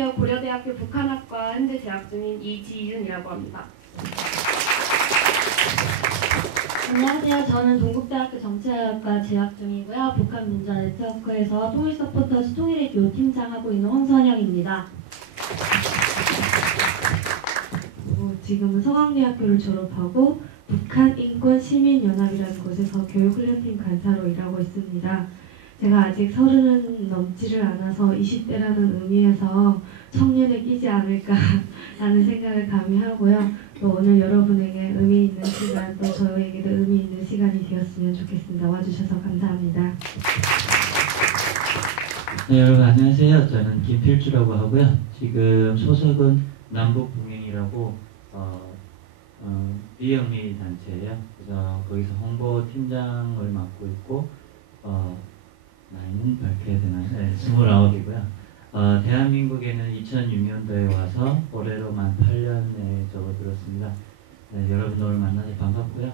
안녕하세요. 고려대학교 북한학과 현재 재학 중인 이지윤이라고 합니다. 안녕하세요. 저는 동국대학교 정치학과 재학 중이고요. 북한민주화네트워크에서 통일서포터즈 통일의교 팀장하고 있는 홍선영입니다. 지금은 서강대학교를 졸업하고 북한인권시민연합이라는 곳에서 교육훈련팀 간사로 일하고 있습니다. 제가 아직 30은 넘지를 않아서 20대라는 의미에서 청년에 끼지 않을까라는 생각을 감히 하고요. 또 오늘 여러분에게 의미 있는 시간, 또 저에게도 의미 있는 시간이 되었으면 좋겠습니다. 와주셔서 감사합니다. 네, 여러분 안녕하세요. 저는 김필주라고 하고요. 지금 소속은 남북북행이라고 비영리 단체예요. 그래서 거기서 홍보팀장을 맡고 있고 나이는 밝혀야 되나요? 네, 29이고요. 대한민국에는 2006년도에 와서 올해로 만 8년에 접어들었습니다. 네, 여러분 오늘 만나서 반갑고요.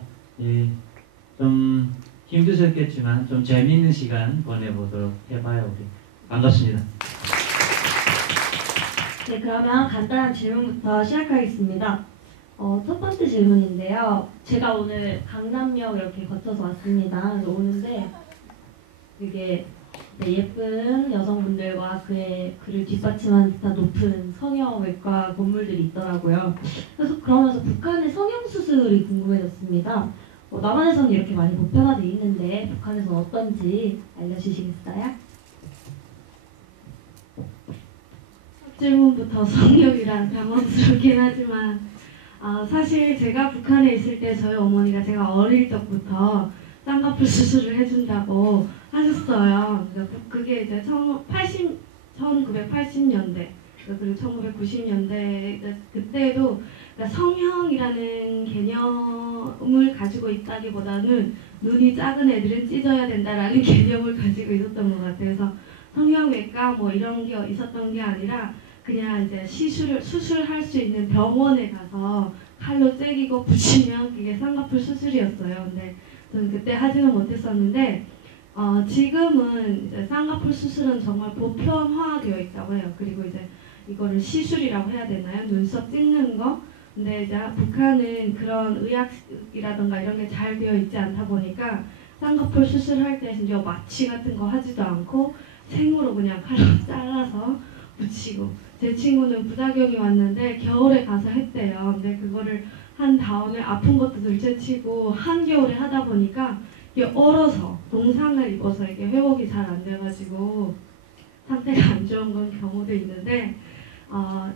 좀 힘드셨겠지만 좀 재미있는 시간 보내보도록 해봐요. 우리 반갑습니다. 네, 그러면 간단한 질문부터 시작하겠습니다. 첫 번째 질문인데요. 제가 오늘 강남역 이렇게 거쳐서 왔습니다. 그래서 오는데 되게 예쁜 여성분들과 그를 뒷받침하는 듯한 높은 성형외과 건물들이 있더라고요. 그래서 그러면서 북한의 성형수술이 궁금해졌습니다. 남한에서는 이렇게 많이 보편화되어 있는데 북한에서는 어떤지 알려주시겠어요? 첫 질문부터 성형이라 당황스럽긴 하지만 사실 제가 북한에 있을 때 저희 어머니가 제가 어릴 적부터 쌍꺼풀 수술을 해준다고 하셨어요. 그게 이제 1980년대 그리고 1990년대 그때도 성형이라는 개념을 가지고 있다기보다는 눈이 작은 애들은 찢어야 된다라는 개념을 가지고 있었던 것 같아요. 그래서 성형외과 뭐 이런 게 있었던 게 아니라 그냥 이제 수술할 수 있는 병원에 가서 칼로 째기고 붙이면 그게 쌍꺼풀 수술이었어요. 근데 저는 그때 하지는 못했었는데 지금은 이제 쌍꺼풀 수술은 정말 보편화되어 있다고 해요. 그리고 이제 이거를 시술이라고 해야 되나요? 눈썹 찍는 거. 근데 이제 북한은 그런 의학이라든가 이런 게 잘 되어 있지 않다 보니까 쌍꺼풀 수술할 때 심지어 마취 같은 거 하지도 않고 생으로 그냥 칼로 잘라서 붙이고, 제 친구는 부작용이 왔는데 겨울에 가서 했대요. 근데 그거를 한 다음에 아픈 것도 둘째치고 한겨울에 하다 보니까 이게 얼어서 동상을 입어서 이게 회복이 잘 안 돼가지고 상태가 안 좋은 건 경우도 있는데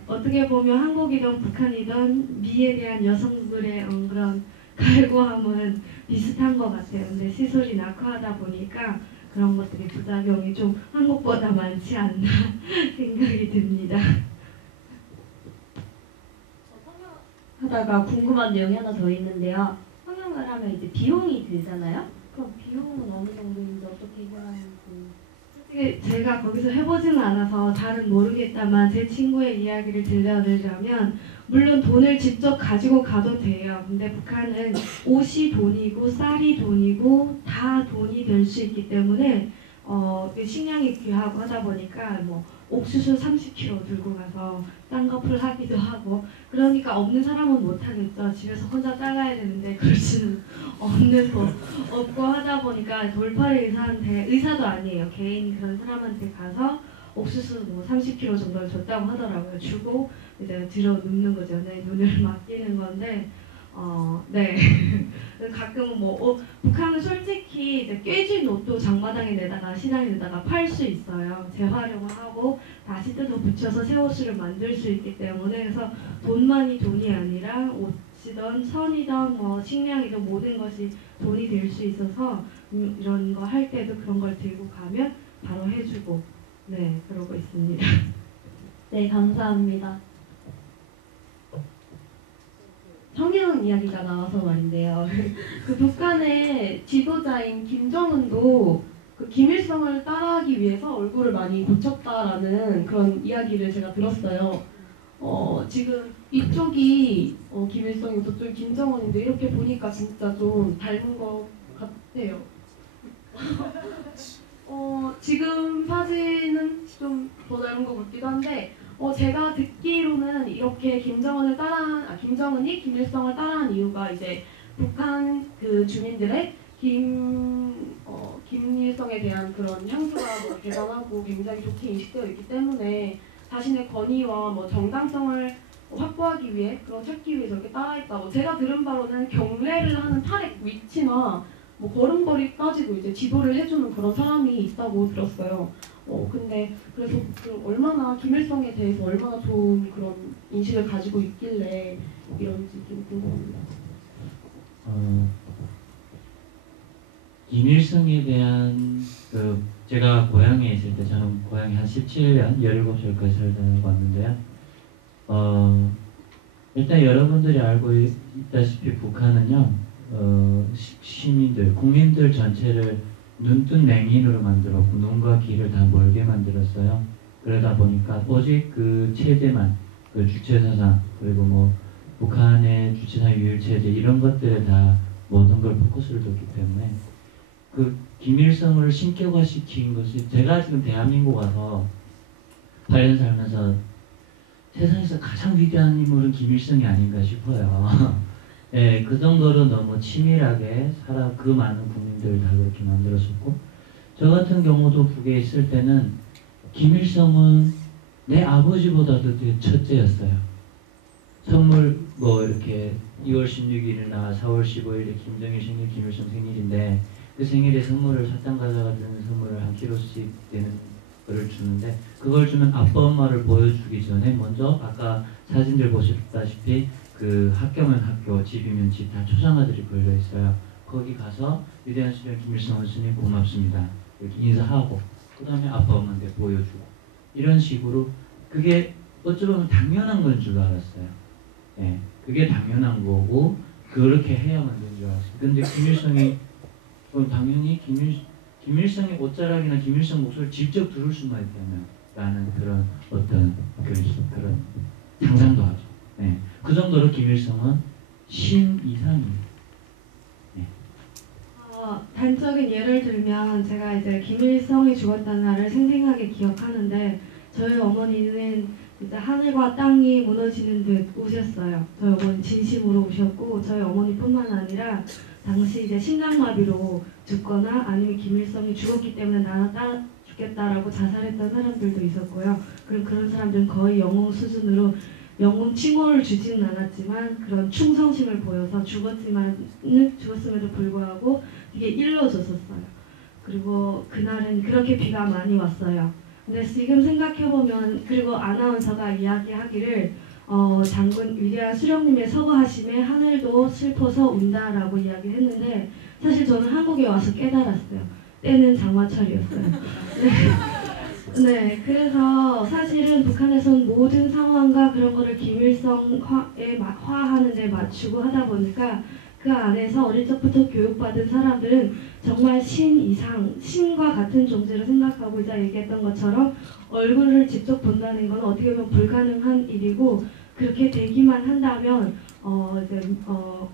어떻게 보면 한국이든 북한이든 미에 대한 여성들의 그런 갈구함은 비슷한 것 같아요. 근데 시술이 낙후하다 보니까 그런 것들이 부작용이 좀 한국보다 많지 않나 생각이 듭니다. 하다가 궁금한 내용이 하나 더 있는데요. 성형을 하면 이제 비용이 들잖아요. 그럼 비용은 어느 정도인지 어떻게 해결하는지. 솔직히 제가 거기서 해보지는 않아서 잘은 모르겠다만 제 친구의 이야기를 들려드리자면 물론 돈을 직접 가지고 가도 돼요. 근데 북한은 옷이 돈이고 쌀이 돈이고 다 돈이 될 수 있기 때문에 식량이 귀하고 하다 보니까 뭐 옥수수 30kg 들고 가서 쌍꺼풀 하기도 하고, 그러니까 없는 사람은 못 하겠죠. 집에서 혼자 잘라야 되는데 그럴 수는 없고 하다 보니까 돌팔이 의사도 아니에요. 개인 그런 사람한테 가서 옥수수 뭐 30kg 정도를 줬다고 하더라고요. 주고 이제 들어 눕는 거죠. 내 눈을 맡기는 건데 네. 가끔은 북한은 솔직히 이제 꿰진 옷도 장마당에 내다가 시장에 내다가 팔 수 있어요. 재활용을 하고 다시 뜯어 붙여서 새 옷을 만들 수 있기 때문에, 그래서 돈만이 돈이 아니라 옷이든 선이든 뭐 식량이든 모든 것이 돈이 될 수 있어서 이런 거 할 때도 그런 걸 들고 가면 바로 해주고, 네, 그러고 있습니다. 네, 감사합니다. 성형 이야기가 나와서 말인데요. 그 북한의 지도자인 김정은도 그 김일성을 따라하기 위해서 얼굴을 많이 고쳤다라는 그런 이야기를 제가 들었어요. 지금 이쪽이 김일성이고 저쪽이 김정은인데 이렇게 보니까 진짜 좀 닮은 것 같아요. 지금 사진은 좀 더 닮은 것 같기도 한데 제가 듣기로는 이렇게 김정은이 김일성을 따라한 이유가 이제 북한 그 주민들의 김일성에 대한 그런 향수가 뭐 대단하고 굉장히 좋게 인식되어 있기 때문에 자신의 권위와 뭐 정당성을 확보하기 위해 그런 찾기 위해 저렇게 따라했다. 제가 들은 바로는 경례를 하는 탈의 위치나 뭐 걸음걸이까지도 이제 지도를 해주는 그런 사람이 있다고 들었어요. 근데 그래서 얼마나 김일성에 대해서 얼마나 좋은 그런 인식을 가지고 있길래 이런지 좀 궁금합니다. 김일성에 대한 제가 고향에 있을 때 저는 고향에 한 17년, 17살까지 살다 왔는데요. 일단 여러분들이 알고 있다시피 북한은요, 시민들, 국민들 전체를 눈뜬 맹인으로 만들었고 눈과 귀를 다 멀게 만들었어요. 그러다 보니까 오직 그 체제만, 그 주체사상, 그리고 뭐 북한의 주체사상 유일체제 이런 것들에 다 모든 걸 포커스를 뒀기 때문에 그 김일성을 신격화시킨 것이, 제가 지금 대한민국 와서 8년 살면서 세상에서 가장 위대한 인물은 김일성이 아닌가 싶어요. 예, 그 정도로 너무 치밀하게 그 많은 국민들을 다 그렇게 만들었었고, 저 같은 경우도 북에 있을 때는 김일성은 내 아버지보다도 되게 첫째였어요. 선물 뭐 이렇게 2월 16일이나 4월 15일에 김정일 생일, 김일성 생일인데 그 생일에 선물을 사탕 과자가 드는 선물을 한 킬로씩 되는 거를 주는데, 그걸 주면 아빠 엄마를 보여주기 전에 먼저 아까 사진들 보셨다시피 그 학교면 학교, 집이면 집 다 초상화들이 걸려 있어요. 거기 가서 위대한 수령 김일성 스님 고맙습니다 이렇게 인사하고 그 다음에 아빠 엄마한테 보여주고, 이런 식으로 그게 어찌 보면 당연한 건 줄 알았어요. 예, 그게 당연한 거고 그렇게 해야만 되는 줄 알았어요. 근데 김일성이 당연히 김일성의 옷자락이나 김일성 목소리를 직접 들을 수만 있다면 라는 그런 어떤 그런 상상도 하죠. 네. 그 정도로 김일성은 신 이상입니다. 네. 단적인 예를 들면 제가 이제 김일성이 죽었다는 날을 생생하게 기억하는데, 저희 어머니는 진짜 하늘과 땅이 무너지는 듯 우셨어요. 저희 어머니 진심으로 우셨고, 저희 어머니뿐만 아니라 당시 이제 심장마비로 죽거나 아니면 김일성이 죽었기 때문에 나는 따라 죽겠다라고 자살했던 사람들도 있었고요. 그럼 그런 사람들은 거의 영웅 수준으로 영웅 칭호를 주지는 않았지만 그런 충성심을 보여서 죽었음에도 불구하고 되게 일러줬었어요. 그리고 그날은 그렇게 비가 많이 왔어요. 근데 지금 생각해보면, 그리고 아나운서가 이야기하기를 장군 위대한 수령님의 서거하심에 하늘도 슬퍼서 운다라고 이야기했는데, 사실 저는 한국에 와서 깨달았어요. 때는 장마철이었어요. 네, 그래서 사실은 북한에서는 모든 상황과 그런 거를 김일성에 화하는 데 맞추고 하다 보니까 그 안에서 어릴 적부터 교육받은 사람들은 정말 신 이상, 신과 같은 존재로 생각하고, 이제 얘기했던 것처럼 얼굴을 직접 본다는 건 어떻게 보면 불가능한 일이고, 그렇게 되기만 한다면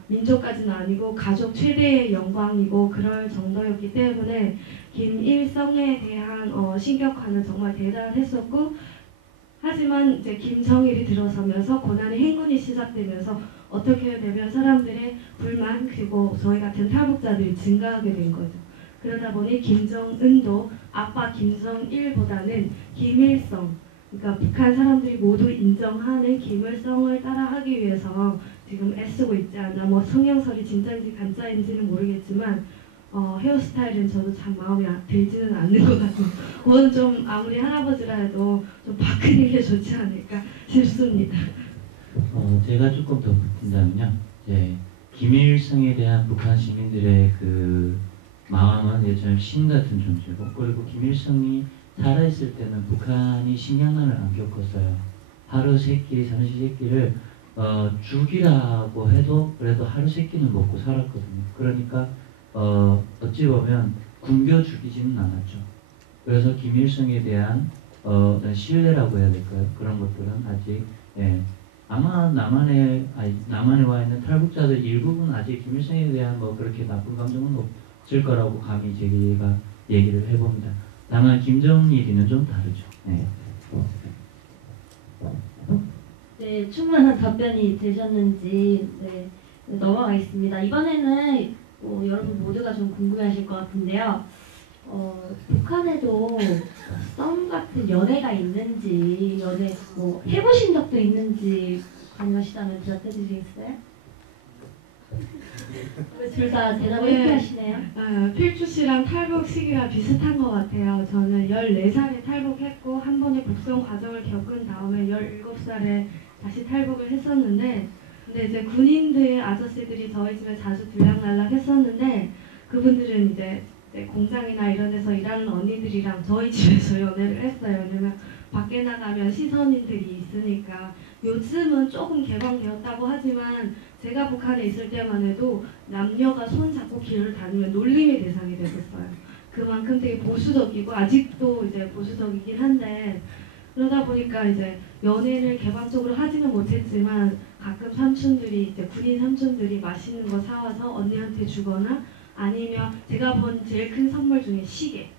민족까지는 아니고 가족 최대의 영광이고 그럴 정도였기 때문에 김일성에 대한 신격화는 정말 대단했었고, 하지만 이제 김정일이 들어서면서 고난의 행군이 시작되면서 어떻게 되면 사람들의 불만 그리고 저희 같은 탈북자들이 증가하게 된 거죠. 그러다 보니 김정은도 아빠 김정일보다는 김일성, 그러니까 북한 사람들이 모두 인정하는 김일성을 따라하기 위해서 지금 애쓰고 있지 않나. 뭐 성형설이 진짜인지 가짜인지는 모르겠지만 헤어스타일은 저도 참 마음에 들지는 않는 것 같고, 그건 좀 아무리 할아버지라 해도 좀 바꾸는 게 좋지 않을까 싶습니다. 제가 조금 더 붙인다면요, 김일성에 대한 북한 시민들의 그 마음은 예전 신 같은 존재고, 그리고 김일성이 살아있을 때는 북한이 식량난을 안 겪었어요. 하루 세 끼, 삼시세끼를 죽이라고 해도 그래도 하루 세 끼는 먹고 살았거든요. 그러니까 어찌 보면 굶겨 죽이지는 않았죠. 그래서 김일성에 대한 신뢰라고 해야 될까요? 그런 것들은 아직 아마 남한에 와 있는 탈북자들 일부분 아직 김일성에 대한 뭐 그렇게 나쁜 감정은 없을 거라고 감히 제가 얘기를 해봅니다. 다만 김정일이는 좀 다르죠. 네. 네, 충분한 답변이 되셨는지 네, 넘어가겠습니다. 이번에는 여러분 모두가 좀 궁금해하실 것 같은데요. 북한에도 썸 같은 연애가 있는지, 연애 뭐 해보신 적도 있는지 가능하시다면 대답해 주시겠어요? 둘 다 대답을 네. 이렇게 하시네요. 필주 씨랑 탈북 시기가 비슷한 것 같아요. 저는 14살에 탈북했고 한 번의 국성 과정을 겪은 다음에 17살에 다시 탈북을 했었는데, 근데 이제 군인들 아저씨들이 저희 집에 자주 들락날락 했었는데, 그분들은 이제 공장이나 이런 데서 일하는 언니들이랑 저희 집에서 연애를 했어요. 왜냐면 밖에 나가면 시선인들이 있으니까. 요즘은 조금 개방되었다고 하지만 제가 북한에 있을 때만 해도 남녀가 손 잡고 길을 다니면 놀림의 대상이 됐었어요. 그만큼 되게 보수적이고 아직도 이제 보수적이긴 한데, 그러다 보니까 이제 연애를 개방적으로 하지는 못했지만 가끔 삼촌들이 이제 군인 삼촌들이 맛있는 거 사와서 언니한테 주거나, 아니면 제가 본 제일 큰 선물 중에 시계.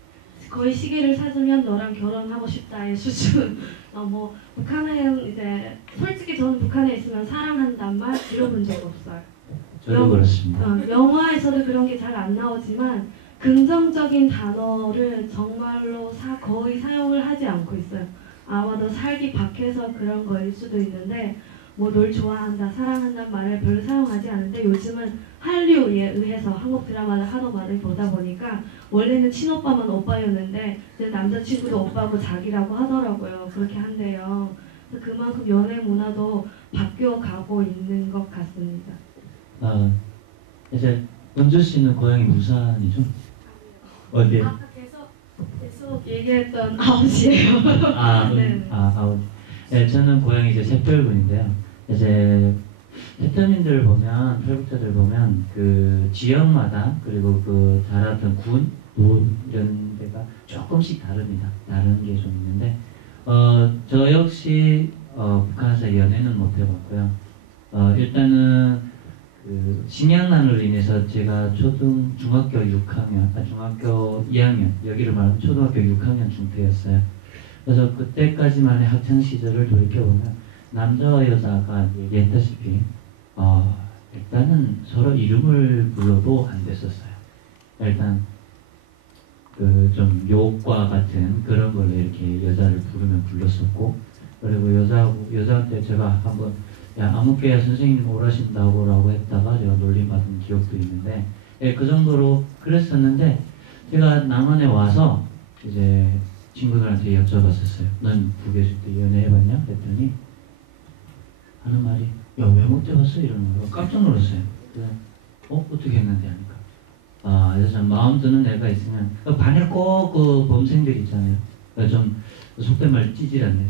거의 시계를 사주면 너랑 결혼하고 싶다의 수준. 뭐 북한에 이제 솔직히 저는 북한에 있으면 사랑한단 말 들어본 적 없어요. 저도 그렇습니다. 영화에서도 그런 게 잘 안 나오지만 긍정적인 단어를 정말로 거의 사용을 하지 않고 있어요. 아마도 살기 밖에서 그런 거일 수도 있는데, 뭐 널 좋아한다, 사랑한다는 말을 별로 사용하지 않는데, 요즘은 한류에 의해서 한국 드라마를 하도 많이 보다 보니까 원래는 친오빠만 오빠였는데 이제 남자친구도 오빠고 자기라고 하더라고요. 그렇게 한대요. 그래서 그만큼 연애 문화도 바뀌어가고 있는 것 같습니다. 이제 은주 씨는 고향이 부산이죠? 어디에? 아까 계속 얘기했던 아웃이에요. 네. 아웃. 네, 저는 고향이 이제 샛별군인데요. 이제 태평인들 보면, 탈북자들 보면 그 지역마다, 그리고 그 자랐던 군, 이런 데가 조금씩 다릅니다. 다른 게 좀 있는데, 저 역시 북한에서 연애는 못 해봤고요. 일단은 그 식량난으로 인해서 제가 중학교 6학년, 중학교 2학년, 여기를 말하면 초등학교 6학년 중퇴였어요. 그래서 그때까지만의 학창 시절을 돌이켜보면 남자와 여자가 얘기했다시피 일단은 서로 이름을 불러도 안 됐었어요. 일단 그 좀 욕과 같은 그런 걸로 이렇게 여자를 부르면 불렀었고, 그리고 여자한테 제가 한번 야 아무개야 선생님 오라신다고 라고 했다가 제가 놀림받은 기억도 있는데, 그 정도로 그랬었는데, 제가 남한에 와서 이제 친구들한테 여쭤봤었어요. 넌 북에 있을 때 연애해봤냐? 했더니 하는 말이 야 왜 못 해봤어? 이러는 거예요. 깜짝 놀랐어요. 그래서 어떻게 했는데 하니까 그래서 마음 드는 애가 있으면 반에 꼭 그 범생들 있잖아요. 좀 속된 말 찌질한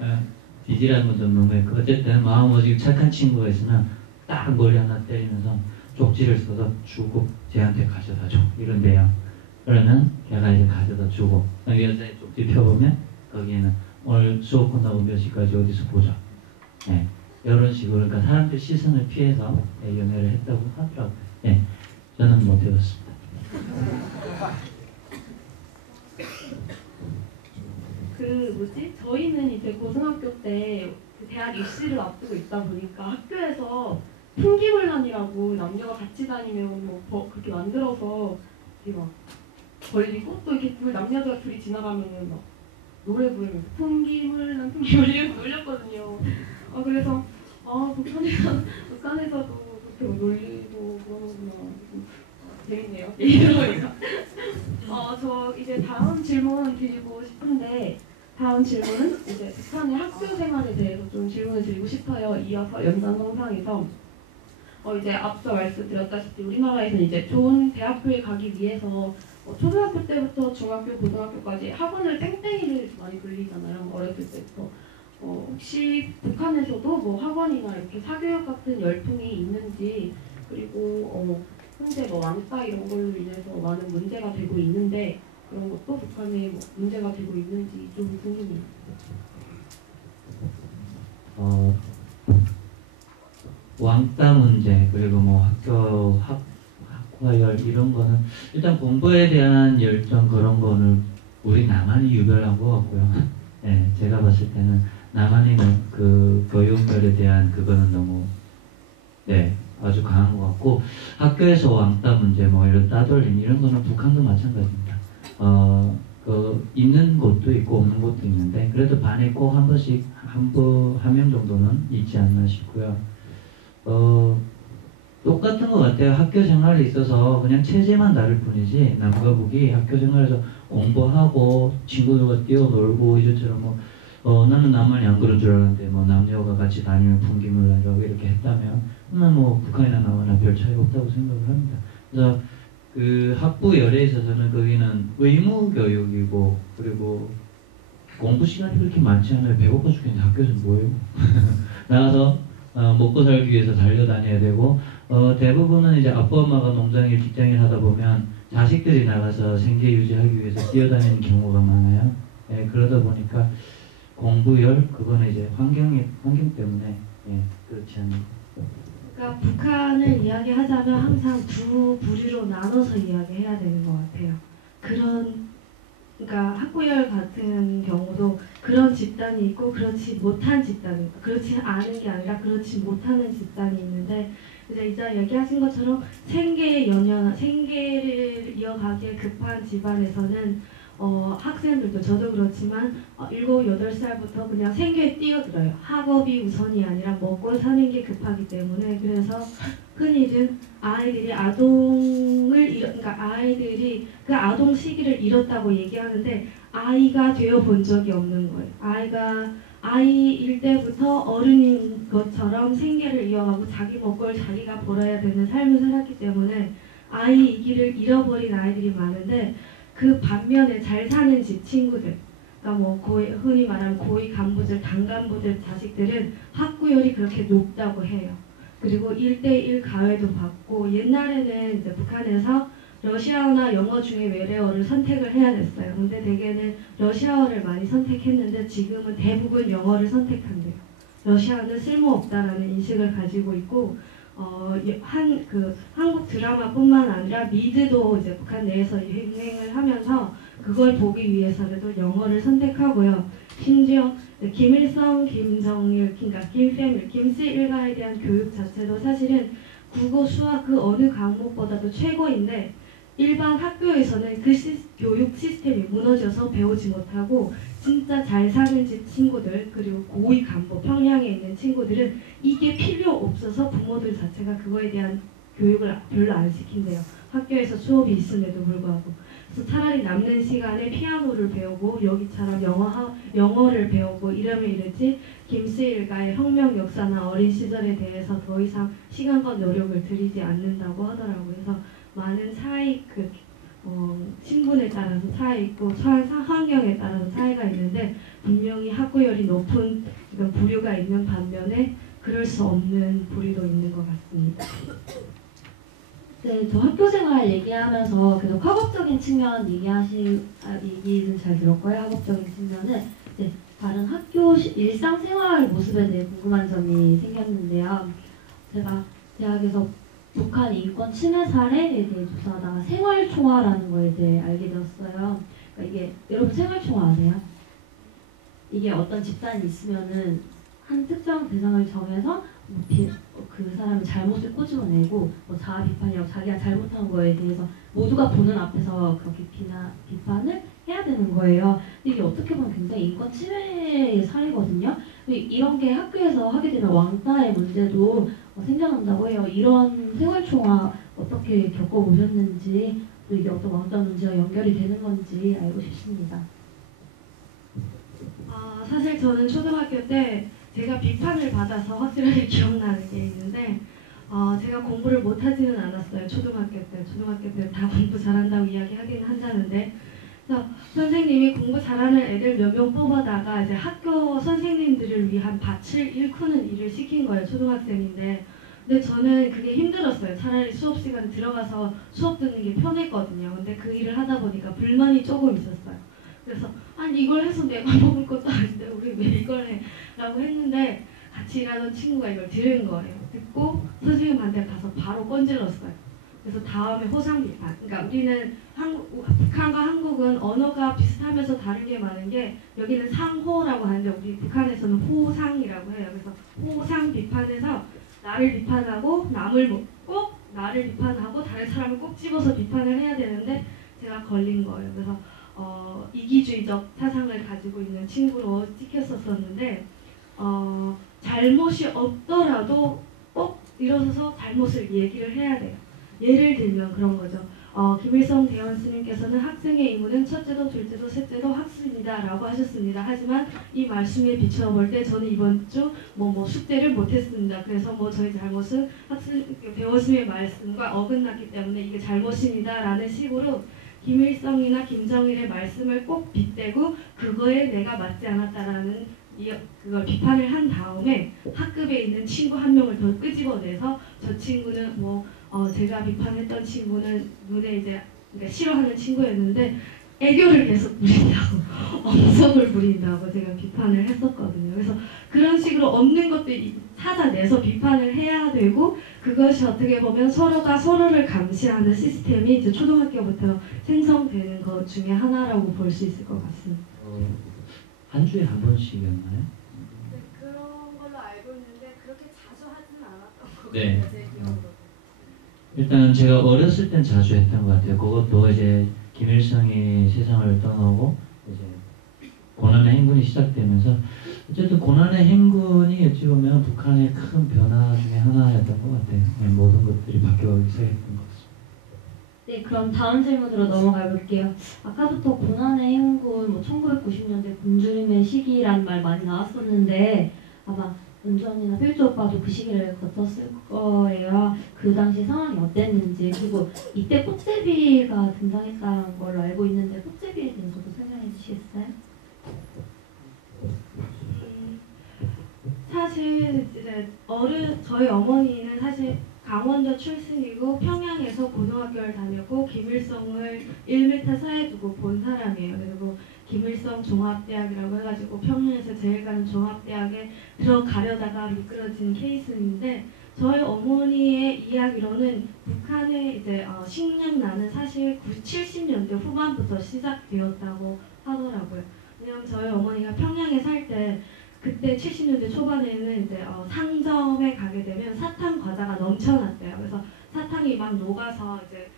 애 찌질한 건 좀 너무했고, 어쨌든 마음 오직 착한 친구가 있으면 딱 머리 하나 때리면서 쪽지를 써서 주고 쟤한테 가져다 줘 이런데요. 그러면 걔가 이제 가져다 주고 여자의 쪽지 펴보면 거기에는 오늘 수업 끝나고 몇 시까지 어디서 보자. 네, 이런 식으로 그러니까 사람들 시선을 피해서 연애를 했다고 하더라고요. 네, 저는 못 해봤습니다. 저희는 이제 고등학교 때 대학 입시를 앞두고 있다 보니까 학교에서 풍기문란이라고 남녀가 같이 다니면 그렇게 만들어서 이렇게 막 걸리고, 또 이렇게 남녀가 둘이 지나가면은 막 노래 부르면서 풍기물란 이렇게 놀렸거든요. 그래서 북한에서도 그렇게 놀리고 그러는구나. 재밌네요. 이러니까. 저 이제 다음 질문 드리고 싶은데, 다음 질문은 이제 북한의 학교 생활에 대해서 좀 질문을 드리고 싶어요. 이어서 연장선상에서 이제 앞서 말씀드렸다시피 우리나라에서는 이제 좋은 대학교에 가기 위해서 초등학교 때부터 중학교, 고등학교까지 학원을 땡땡이를 많이 돌리잖아요. 어렸을 때부터. 혹시 북한에서도 뭐 학원이나 이렇게 사교육 같은 열풍이 있는지, 그리고 현재 뭐 왕따 이런 걸로 인해서 많은 문제가 되고 있는데, 그런 것도 북한에 뭐 문제가 되고 있는지 좀 궁금해요. 왕따 문제, 그리고 뭐 학과열 이런 거는 일단 공부에 대한 열정 그런 거는 우리 남한이 유별한 것 같고요. 네, 제가 봤을 때는 남한이 그 학교생활에 대한 그거는 너무 아주 강한 것 같고, 학교에서 왕따 문제 뭐 이런 따돌림 이런 거는 북한도 마찬가지입니다. 있는 곳도 있고 없는 곳도 있는데 그래도 반에 꼭 한 번씩 한 명 정도는 있지 않나 싶고요. 똑같은 것 같아요. 학교 생활에 있어서 그냥 체제만 다를 뿐이지 남과 북이 학교 생활에서 공부하고 친구들과 뛰어놀고 이제처럼 나는 남만이 안 그런 줄 알았는데 남녀가 같이 다니면 풍기물 나라고 이렇게 했다면 뭐 북한이나 남한이나 별 차이 없다고 생각을 합니다. 그래서 그 학부 열에 있어서는 거기는 의무 교육이고 그리고 공부 시간이 그렇게 많지 않아요. 배고파 죽겠는데 학교에서 뭐해요? 나가서 먹고 살기 위해서 달려다녀야 되고 대부분은 이제 아빠 엄마가 농장일 직장일 하다 보면 자식들이 나가서 생계 유지하기 위해서 뛰어다니는 경우가 많아요. 그러다 보니까 공부열 그거는 이제 환경 때문에 그렇지 않은. 그러니까 북한을 이야기하자면 항상 두 부류로 나눠서 이야기해야 되는 것 같아요. 그러니까 학구열 같은 경우도 그런 집단이 있고 그렇지 못한 집단이 있고 그렇지 않은 게 아니라 그렇지 못하는 집단이 있는데 이제 얘기하신 것처럼 생계를 이어가기에 급한 집안에서는 학생들도 저도 그렇지만 7, 8살부터 그냥 생계에 뛰어들어요. 학업이 우선이 아니라 먹고 사는 게 급하기 때문에. 그래서 흔히들 아이들이 아이들이 그 아동 시기를 잃었다고 얘기하는데 아이가 되어 본 적이 없는 거예요. 아이일 때부터 어른인 것처럼 생계를 이어가고 자기 먹고 자기가 벌어야 되는 삶을 살았기 때문에 아이의 길을 잃어버린 아이들이 많은데 그 반면에 잘 사는 집 친구들, 그러니까 흔히 말하는 고위 간부들, 당간부들 자식들은 학구열이 그렇게 높다고 해요. 그리고 1대1 가외도 받고 옛날에는 이제 북한에서 러시아어나 영어 중에 외래어를 선택을 해야 됐어요. 근데 대개는 러시아어를 많이 선택했는데 지금은 대부분 영어를 선택한대요. 러시아어는 쓸모없다라는 인식을 가지고 있고 한국 드라마뿐만 아니라 미드도 이제 북한 내에서 유행을 하면서 그걸 보기 위해서라도 영어를 선택하고요. 심지어 김일성, 김정일, 그러니까 김패밀, 김씨 일가에 대한 교육 자체도 사실은 국어, 수학 그 어느 과목보다도 최고인데 일반 학교에서는 그 교육 시스템이 무너져서 배우지 못하고 진짜 잘 사는 집 친구들 그리고 고위 간부 평양에 있는 친구들은 이게 필요 없어서 부모들 자체가 그거에 대한 교육을 별로 안 시킨대요. 학교에서 수업이 있음에도 불구하고. 그래서 차라리 남는 시간에 피아노를 배우고 여기처럼 영어를 배우고 이러면 이러지 김씨 일가의 혁명 역사나 어린 시절에 대해서 더 이상 시간과 노력을 들이지 않는다고 하더라고요. 그래서 많은 차이 신분에 따라서 차이 있고 환경에 따라서 차이가 있는데 분명히 학구열이 높은 부류가 있는 반면에 그럴 수 없는 부류도 있는 것 같습니다. 네, 저 학교생활 얘기하면서 계속 학업적인 측면 얘기는 잘 들었고요. 학업적인 측면은 이제 다른 학교 일상생활 모습에 대해 궁금한 점이 생겼는데요. 제가 대학에서 북한 인권 침해 사례에 대해 조사하다가 생활총화라는 거에 대해 알게 되었어요. 그러니까 이게 여러분 생활총화 아세요? 이게 어떤 집단이 있으면은 한 특정 대상을 정해서 그 사람의 잘못을 꼬집어내고 자아 비판이라고 자기가 잘못한 거에 대해서 모두가 보는 앞에서 그렇게 비판을 해야 되는 거예요. 이게 어떻게 보면 굉장히 인권 침해의 사례거든요. 이런 게 학교에서 하게 되면 왕따의 문제도 생겨난다고 해요. 이런 생활총화 어떻게 겪어보셨는지 또 이게 어떤 왕따 문제와 연결이 되는 건지 알고 싶습니다. 사실 저는 초등학교 때 제가 비판을 받아서 확실하게 기억나는 게 있는데 제가 공부를 못하지는 않았어요. 초등학교 때 다 공부 잘한다고 이야기하긴 한다는데 그래서 선생님이 공부 잘하는 애들 몇 명 뽑아다가 이제 학교 선생님들을 위한 밭을 일구는 일을 시킨 거예요. 초등학생인데 근데 저는 그게 힘들었어요. 차라리 수업 시간에 들어가서 수업 듣는 게 편했거든요. 근데 그 일을 하다 보니까 불만이 조금 있었어요. 그래서 아니 이걸 해서 내가 먹을 것도 아닌데 우리 왜 이걸 해? 라고 했는데 같이 일하던 친구가 이걸 들은 거예요. 듣고 선생님한테 가서 바로 건질렀어요. 그래서 다음에 호상 비판. 그러니까 우리는 북한과 한국은 언어가 비슷하면서 다른 게 많은 게 여기는 상호라고 하는데 우리 북한에서는 호상이라고 해요. 그래서 호상 비판에서 나를 비판하고 남을 꼭 나를 비판하고 다른 사람을 꼭 집어서 비판을 해야 되는데 제가 걸린 거예요. 그래서 이기주의적 사상을 가지고 있는 친구로 찍혔었는데 잘못이 없더라도 꼭 일어서서 잘못을 얘기를 해야 돼요. 예를 들면 그런 거죠. 김일성 대원 스님께서는 학생의 의무는 첫째도 둘째도 셋째도 학습입니다 라고 하셨습니다. 하지만 이 말씀에 비춰볼 때 저는 이번 주 숙제를 못했습니다. 그래서 저희 잘못은 대원 스님의 말씀과 어긋났기 때문에 이게 잘못입니다 라는 식으로 김일성이나 김정일의 말씀을 꼭 빗대고 그거에 내가 맞지 않았다라는 그걸 비판을 한 다음에 학급에 있는 친구 한 명을 더 끄집어내서 저 친구는 제가 비판했던 친구는 눈에 이제 그러니까 싫어하는 친구였는데 애교를 계속 부린다고 엄성을 부린다고 제가 비판을 했었거든요. 그래서 그런 식으로 없는 것도 찾아내서 비판을 해야 되고 그것이 어떻게 보면 서로가 서로를 감시하는 시스템이 이제 초등학교부터 생성되는 것 중에 하나라고 볼 수 있을 것 같습니다. 한 주에 한 번씩이었나요? 네, 그런 걸로 알고 있는데 그렇게 자주 하진 않았던 것 네. 같아요. 제 기억으로. 일단 제가 어렸을 땐 자주 했던 것 같아요. 그것도 이제 김일성이 세상을 떠나고 이제 고난의 행군이 시작되면서 어쨌든 고난의 행군이 어찌 보면 북한의 큰 변화 중에 하나였던 것 같아요. 모든 것들이 바뀌기 시작했던 것 같습니다. 네, 그럼 다음 질문으로 넘어가 볼게요. 아까부터 고난의 행군, 1990년대 굶주림의 시기란 말 많이 나왔었는데 아마 은전이나 필주 오빠도 그 시기를 거쳤을 거예요. 그 당시 상황이 어땠는지 그리고 이때 꽃제비가 등장했다는 걸로 알고 있는데 꽃제비에 대해서도 설명해 주시겠어요? 사실 이제 저희 어머니는 사실 강원도 출신이고 평양에서 고등학교를 다녔고 김일성을 1m 사이에 두고 본 사람이에요. 그리고 김일성 종합대학이라고 해가지고 평양에서 제일 가는 종합대학에 들어가려다가 미끄러진 케이스인데 저희 어머니의 이야기로는 북한의 이제 식량난은 사실 70년대 후반부터 시작되었다고 하더라고요. 왜냐면 저희 어머니가 평양에 살 때 그때 70년대 초반에는 이제 상점에 가게 되면 사탕 과자가 넘쳐났대요. 그래서 사탕이 막 녹아서 이제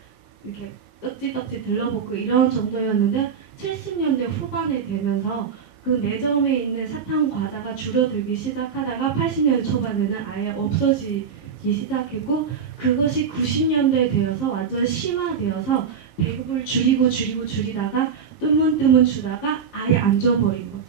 이렇게 떡지떡지 들러붙고 이런 정도였는데 70년대 후반에 되면서 그 매점에 있는 사탕 과자가 줄어들기 시작하다가 80년대 초반에는 아예 없어지기 시작했고 그것이 90년대에 되어서 완전 심화되어서 배급을 줄이다가 뜨문뜨문 주다가 아예 안 줘버린 거죠.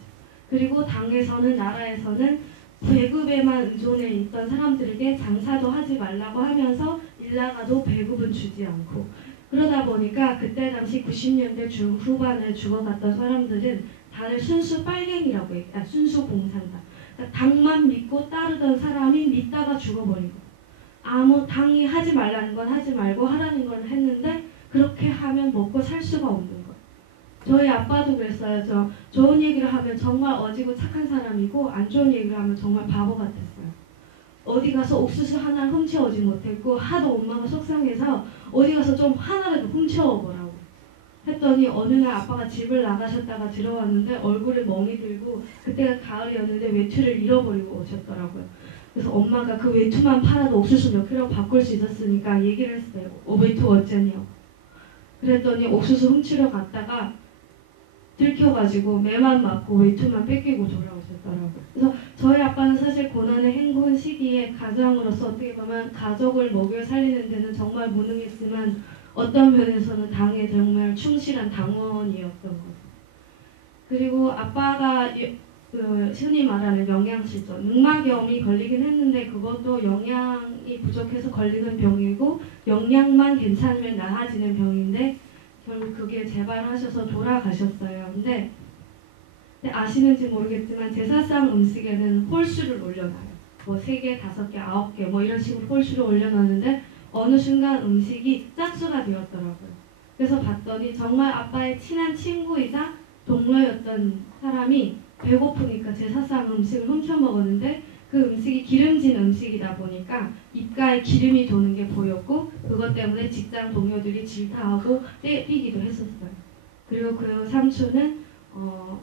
그리고 당에서는 나라에서는 배급에만 의존해 있던 사람들에게 장사도 하지 말라고 하면서 일 나가도 배급은 주지 않고 그러다 보니까 그때 당시 90년대 중후반에 죽어갔던 사람들은 다들 순수 빨갱이라고 해요. 순수 공산당. 그러니까 당만 믿고 따르던 사람이 믿다가 죽어버린 거예요. 당이 하지 말라는 건 하지 말고 하라는 건 했는데 그렇게 하면 먹고 살 수가 없는 거예요. 저희 아빠도 그랬어요. 좋은 얘기를 하면 정말 어지고 착한 사람이고 안 좋은 얘기를 하면 정말 바보 같았어요. 어디 가서 옥수수 하나를 훔쳐오지 못했고 하도 엄마가 속상해서 어디 가서 좀 하나라도 훔쳐오보라고 했더니 어느 날 아빠가 집을 나가셨다가 들어왔는데 얼굴에 멍이 들고 그때가 가을이었는데 외투를 잃어버리고 오셨더라고요. 그래서 엄마가 그 외투만 팔아도 옥수수 몇 킬로 바꿀 수 있었으니까 얘기를 했어요. 외투 어쩌냐고. 그랬더니 옥수수 훔치러 갔다가 들켜가지고 매만 맞고 외투만 뺏기고 돌아오셨더라고요. 그래서 저희 아빠는 사실 고난의 행군 시기에 가장으로서 어떻게 보면 가족을 먹여 살리는 데는 정말 무능했지만 어떤 면에서는 당에 정말 충실한 당원이었던 거죠. 그리고 아빠가 흔히 말하는 영양실조, 늑막염이 걸리긴 했는데 그것도 영양이 부족해서 걸리는 병이고 영양만 괜찮으면 나아지는 병인데 결국 그게 재발하셔서 돌아가셨어요. 근데 아시는지 모르겠지만 제사상 음식에는 홀수를 올려놔요. 3개, 5개, 9개 이런 식으로 홀수를 올려놨는데 어느 순간 음식이 짝수가 되었더라고요. 그래서 봤더니 정말 아빠의 친한 친구이자 동료였던 사람이 배고프니까 제사상 음식을 훔쳐 먹었는데 그 음식이 기름진 음식이다 보니까 입가에 기름이 도는 게 보였고 그것 때문에 직장 동료들이 질타하고 때리기도 했었어요. 그리고 그 삼촌은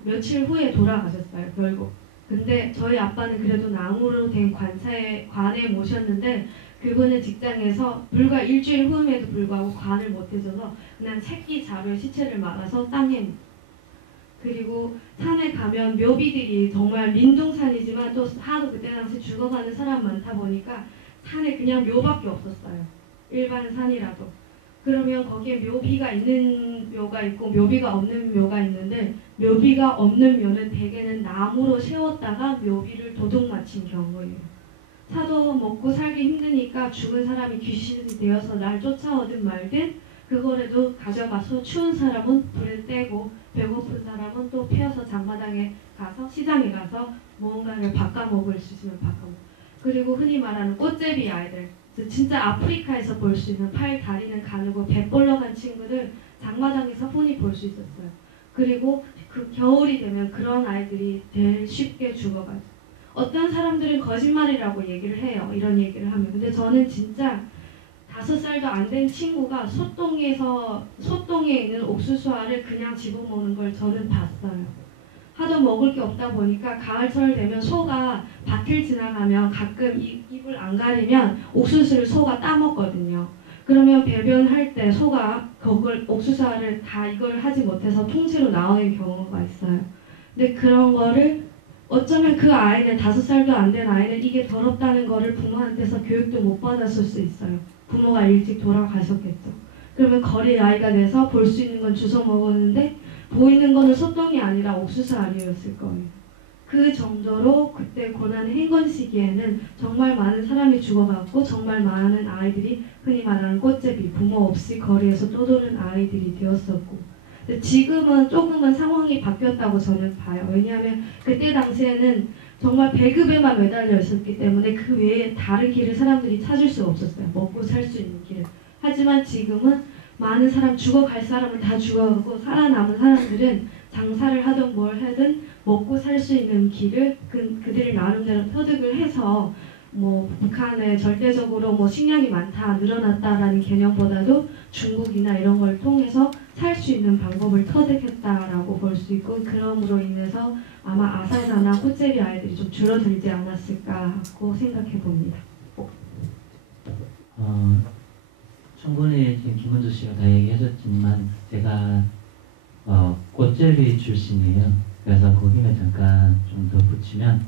며칠 후에 돌아가셨어요, 결국. 근데 저희 아빠는 그래도 나무로 된 관에 모셨는데 그분은 직장에서 불과 일주일 후임에도 불구하고 관을 못 해줘서 그냥 새끼 자루에 시체를 말아서 땅에. 그리고 산에 가면 묘비들이 정말 민둥산이지만 또 하도 그때 당시 죽어가는 사람 많다 보니까 산에 그냥 묘밖에 없었어요. 일반 산이라도. 그러면 거기에 묘비가 있는 묘가 있고 묘비가 없는 묘가 있는데 묘비가 없는 묘는 대개는 나무로 세웠다가 묘비를 도둑 맞힌 경우예요. 사도 먹고 살기 힘드니까 죽은 사람이 귀신이 되어서 날 쫓아오든 말든 그거라도 가져가서 추운 사람은 불을 떼고 배고픈 사람은 또 패어서 장마당에 가서 시장에 가서 무언가를 바꿔 먹을 수 있으면 바꿔 먹고. 그리고 흔히 말하는 꽃제비 아이들, 진짜 아프리카에서 볼 수 있는 팔 다리는 가늘고 배 볼록한 친구들 장마당에서 흔히 볼 수 있었어요. 그리고 그 겨울이 되면 그런 아이들이 제일 쉽게 죽어가죠. 어떤 사람들은 거짓말이라고 얘기를 해요. 이런 얘기를 하면. 근데 저는 진짜 5살도 안 된 친구가 소똥에 있는 옥수수알을 그냥 집어먹는 걸 저는 봤어요. 하도 먹을 게 없다 보니까 가을철 되면 소가 밭을 지나가면 가끔 입을 안 가리면 옥수수를 소가 따먹거든요. 그러면 배변할 때 소가 그걸 옥수수알을 다 이걸 하지 못해서 통째로 나오는 경우가 있어요. 근데 그런 거를 어쩌면 그 아이는 5살도 안 된 아이는 이게 더럽다는 거를 부모한테서 교육도 못 받았을 수 있어요. 부모가 일찍 돌아가셨겠죠. 그러면 거리 아이가 돼서 볼 수 있는 건 주워 먹었는데 보이는 거는 소똥이 아니라 옥수수 알이었을 거예요. 그 정도로 그때 고난의 행군 시기에는 정말 많은 사람이 죽어갔고 정말 많은 아이들이 흔히 말하는 꽃제비, 부모 없이 거리에서 떠도는 아이들이 되었었고 근데 지금은 조금은 상황이 바뀌었다고 저는 봐요. 왜냐하면 그때 당시에는 정말 배급에만 매달려 있었기 때문에 그 외에 다른 길을 사람들이 찾을 수가 없었어요. 먹고 살 수 있는 길을. 하지만 지금은 많은 사람 죽어갈 사람은 다 죽어가고 살아남은 사람들은 장사를 하든 뭘 하든 먹고 살 수 있는 길을 그들이 나름대로 터득을 해서 뭐 북한에 절대적으로 뭐 식량이 많다 늘어났다라는 개념보다도 중국이나 이런 걸 통해서 살 수 있는 방법을 터득했다라고 볼 수 있고 그럼으로 인해서 아마 아사자나 꽃제비 아이들이 좀 줄어들지 않았을까 하고 생각해 봅니다. 충분히 지금 김은주 씨가 다 얘기하셨지만 제가 꽃제비 출신이에요. 그래서 거기에 잠깐 좀 더 붙이면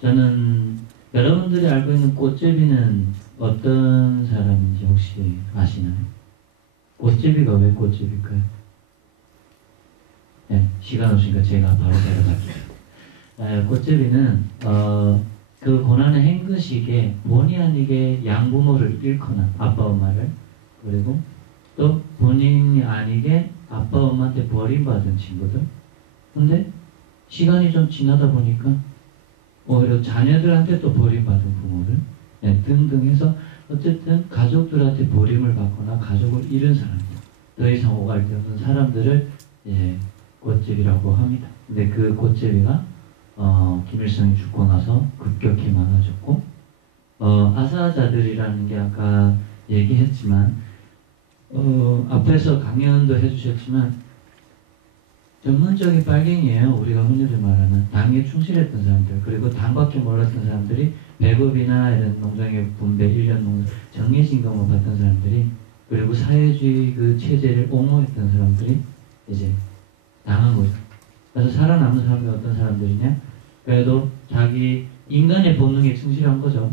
저는 여러분들이 알고 있는 꽃제비는 어떤 사람인지 혹시 아시나요? 꽃제비가 왜 꽃제비일까요? 네, 시간 없으니까 제가 바로 데려갈게요. 꽃제비는 그 고난의 행군 시기에 본의 아니게 양부모를 잃거나 아빠 엄마를 그리고 또 본인이 아니게 아빠 엄마한테 버림받은 친구들 근데 시간이 좀 지나다 보니까 오히려 자녀들한테 또 버림받은 부모들 등등 해서 어쨌든 가족들한테 버림을 받거나 가족을 잃은 사람들 더 이상 오갈 데 없는 사람들을 꽃제비라고 합니다. 근데 그 꽃제비가 김일성이 죽고 나서 급격히 많아졌고 아사자들이라는 게 아까 얘기했지만 앞에서 강연도 해주셨지만 전문적인 빨갱이에요. 우리가 흔히들 말하는 당에 충실했던 사람들 그리고 당밖에 몰랐던 사람들이 배급이나 이런 농장의 분배, 일련 농장, 정해진 것만 받던 사람들이 그리고 사회주의 그 체제를 옹호했던 사람들이 이제 당한 거죠. 그래서 살아남은 사람이 어떤 사람들이냐? 그래도 자기 인간의 본능에 충실한 거죠.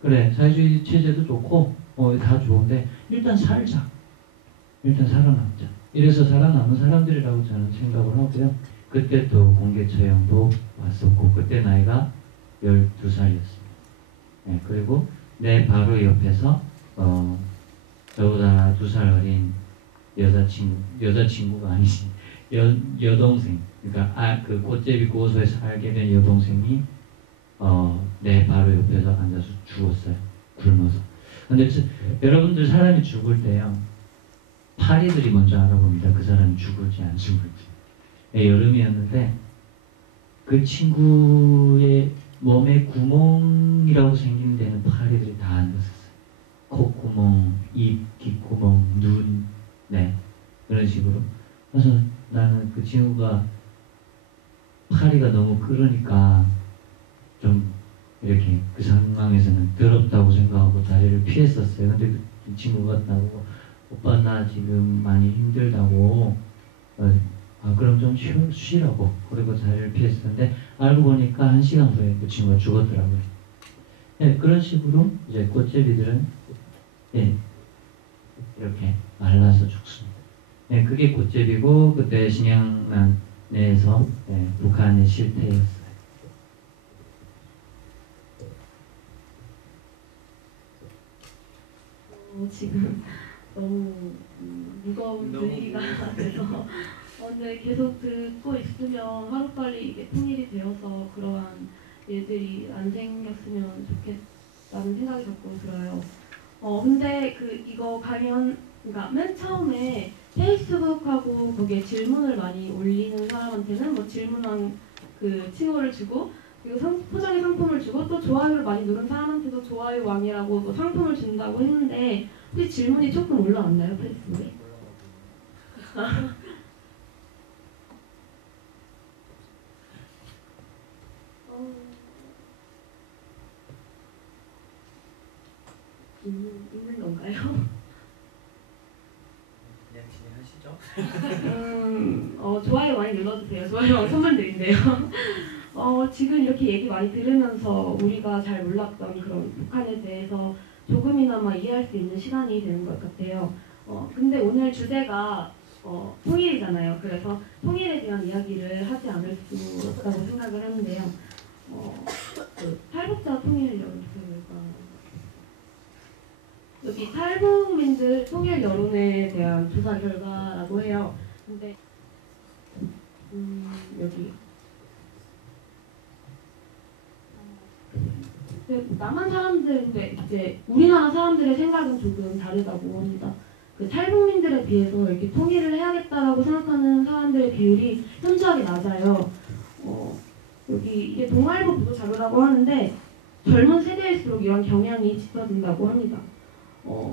그래 사회주의 체제도 좋고 다 좋은데 일단 살자. 일단 살아남자. 이래서 살아남은 사람들이라고 저는 생각을 하고요. 그때 또 공개 처형도 왔었고 그때 나이가 12살이었습니다. 네, 그리고 내 바로 옆에서 저보다 2살 어린 여자친구가 아니지 여동생 그러니까 그 꽃제비 고소에서 알게 된 여동생이 내 바로 옆에서 앉아서 죽었어요. 굶어서. 근데 여러분들 사람이 죽을 때요 파리들이 먼저 알아봅니다. 그 사람이 죽을지 안 죽을지. 여름이었는데 그 친구의 몸에 구멍이라고 생기는 데는 파리들이 다 앉았었어요. 콧구멍, 입, 귓구멍, 눈, 네, 그런 식으로. 그래서 나는 그 친구가 파리가 너무 끓으니까 좀 이렇게 그 상황에서는 더럽다고 생각하고 다리를 피했었어요. 근데 그 친구가 나보고 오빠 나 지금 많이 힘들다고 그럼 좀 쉬라고 그리고 다리를 피했었는데 알고 보니까 1시간 후에 그 친구가 죽었더라고요. 네, 그런 식으로 이제 꽃제비들은 네, 이렇게 말라서 죽습니다. 네, 그게 꽃제비고 그때 신양난 내에서 네, 북한의 실태였어요. 지금 너무 무거운 분위기가 돼서 근데 계속 듣고 있으면 하루빨리 이게 통일이 되어서 그러한 일들이 안 생겼으면 좋겠다는 생각이 자꾸 들어요. 근데 이거 가면 그러니까 맨 처음에 페이스북하고 거기에 질문을 많이 올리는 사람한테는 뭐 질문한 그 칭호를 주고 그리고 포장의 상품을 주고 또 좋아요를 많이 누른 사람한테도 좋아요 왕이라고 뭐 상품을 준다고 했는데 혹시 질문이 조금 올라왔나요 페이스북에? 있는 건가요? 그냥 진행하시죠. 좋아요 많이 눌러주세요. 좋아요 선물 드린대요. 지금 이렇게 얘기 많이 들으면서 우리가 잘 몰랐던 그런 북한에 대해서 조금이나마 이해할 수 있는 시간이 되는 것 같아요. 근데 오늘 주제가 통일이잖아요. 그래서 통일에 대한 이야기를 하지 않을 수 없다고 생각을 하는데요. 탈북자 통일 연수가 여기 탈북민들 통일 여론에 대한 조사 결과라고 해요. 근데 여기 남한 사람들인데 이제 우리나라 사람들의 생각은 조금 다르다고 합니다. 그 탈북민들에 비해서 이렇게 통일을 해야겠다라고 생각하는 사람들의 비율이 현저하게 낮아요. 여기 이게 동아일보 보도 자료라고 하는데 젊은 세대일수록 이런 경향이 짙어진다고 합니다.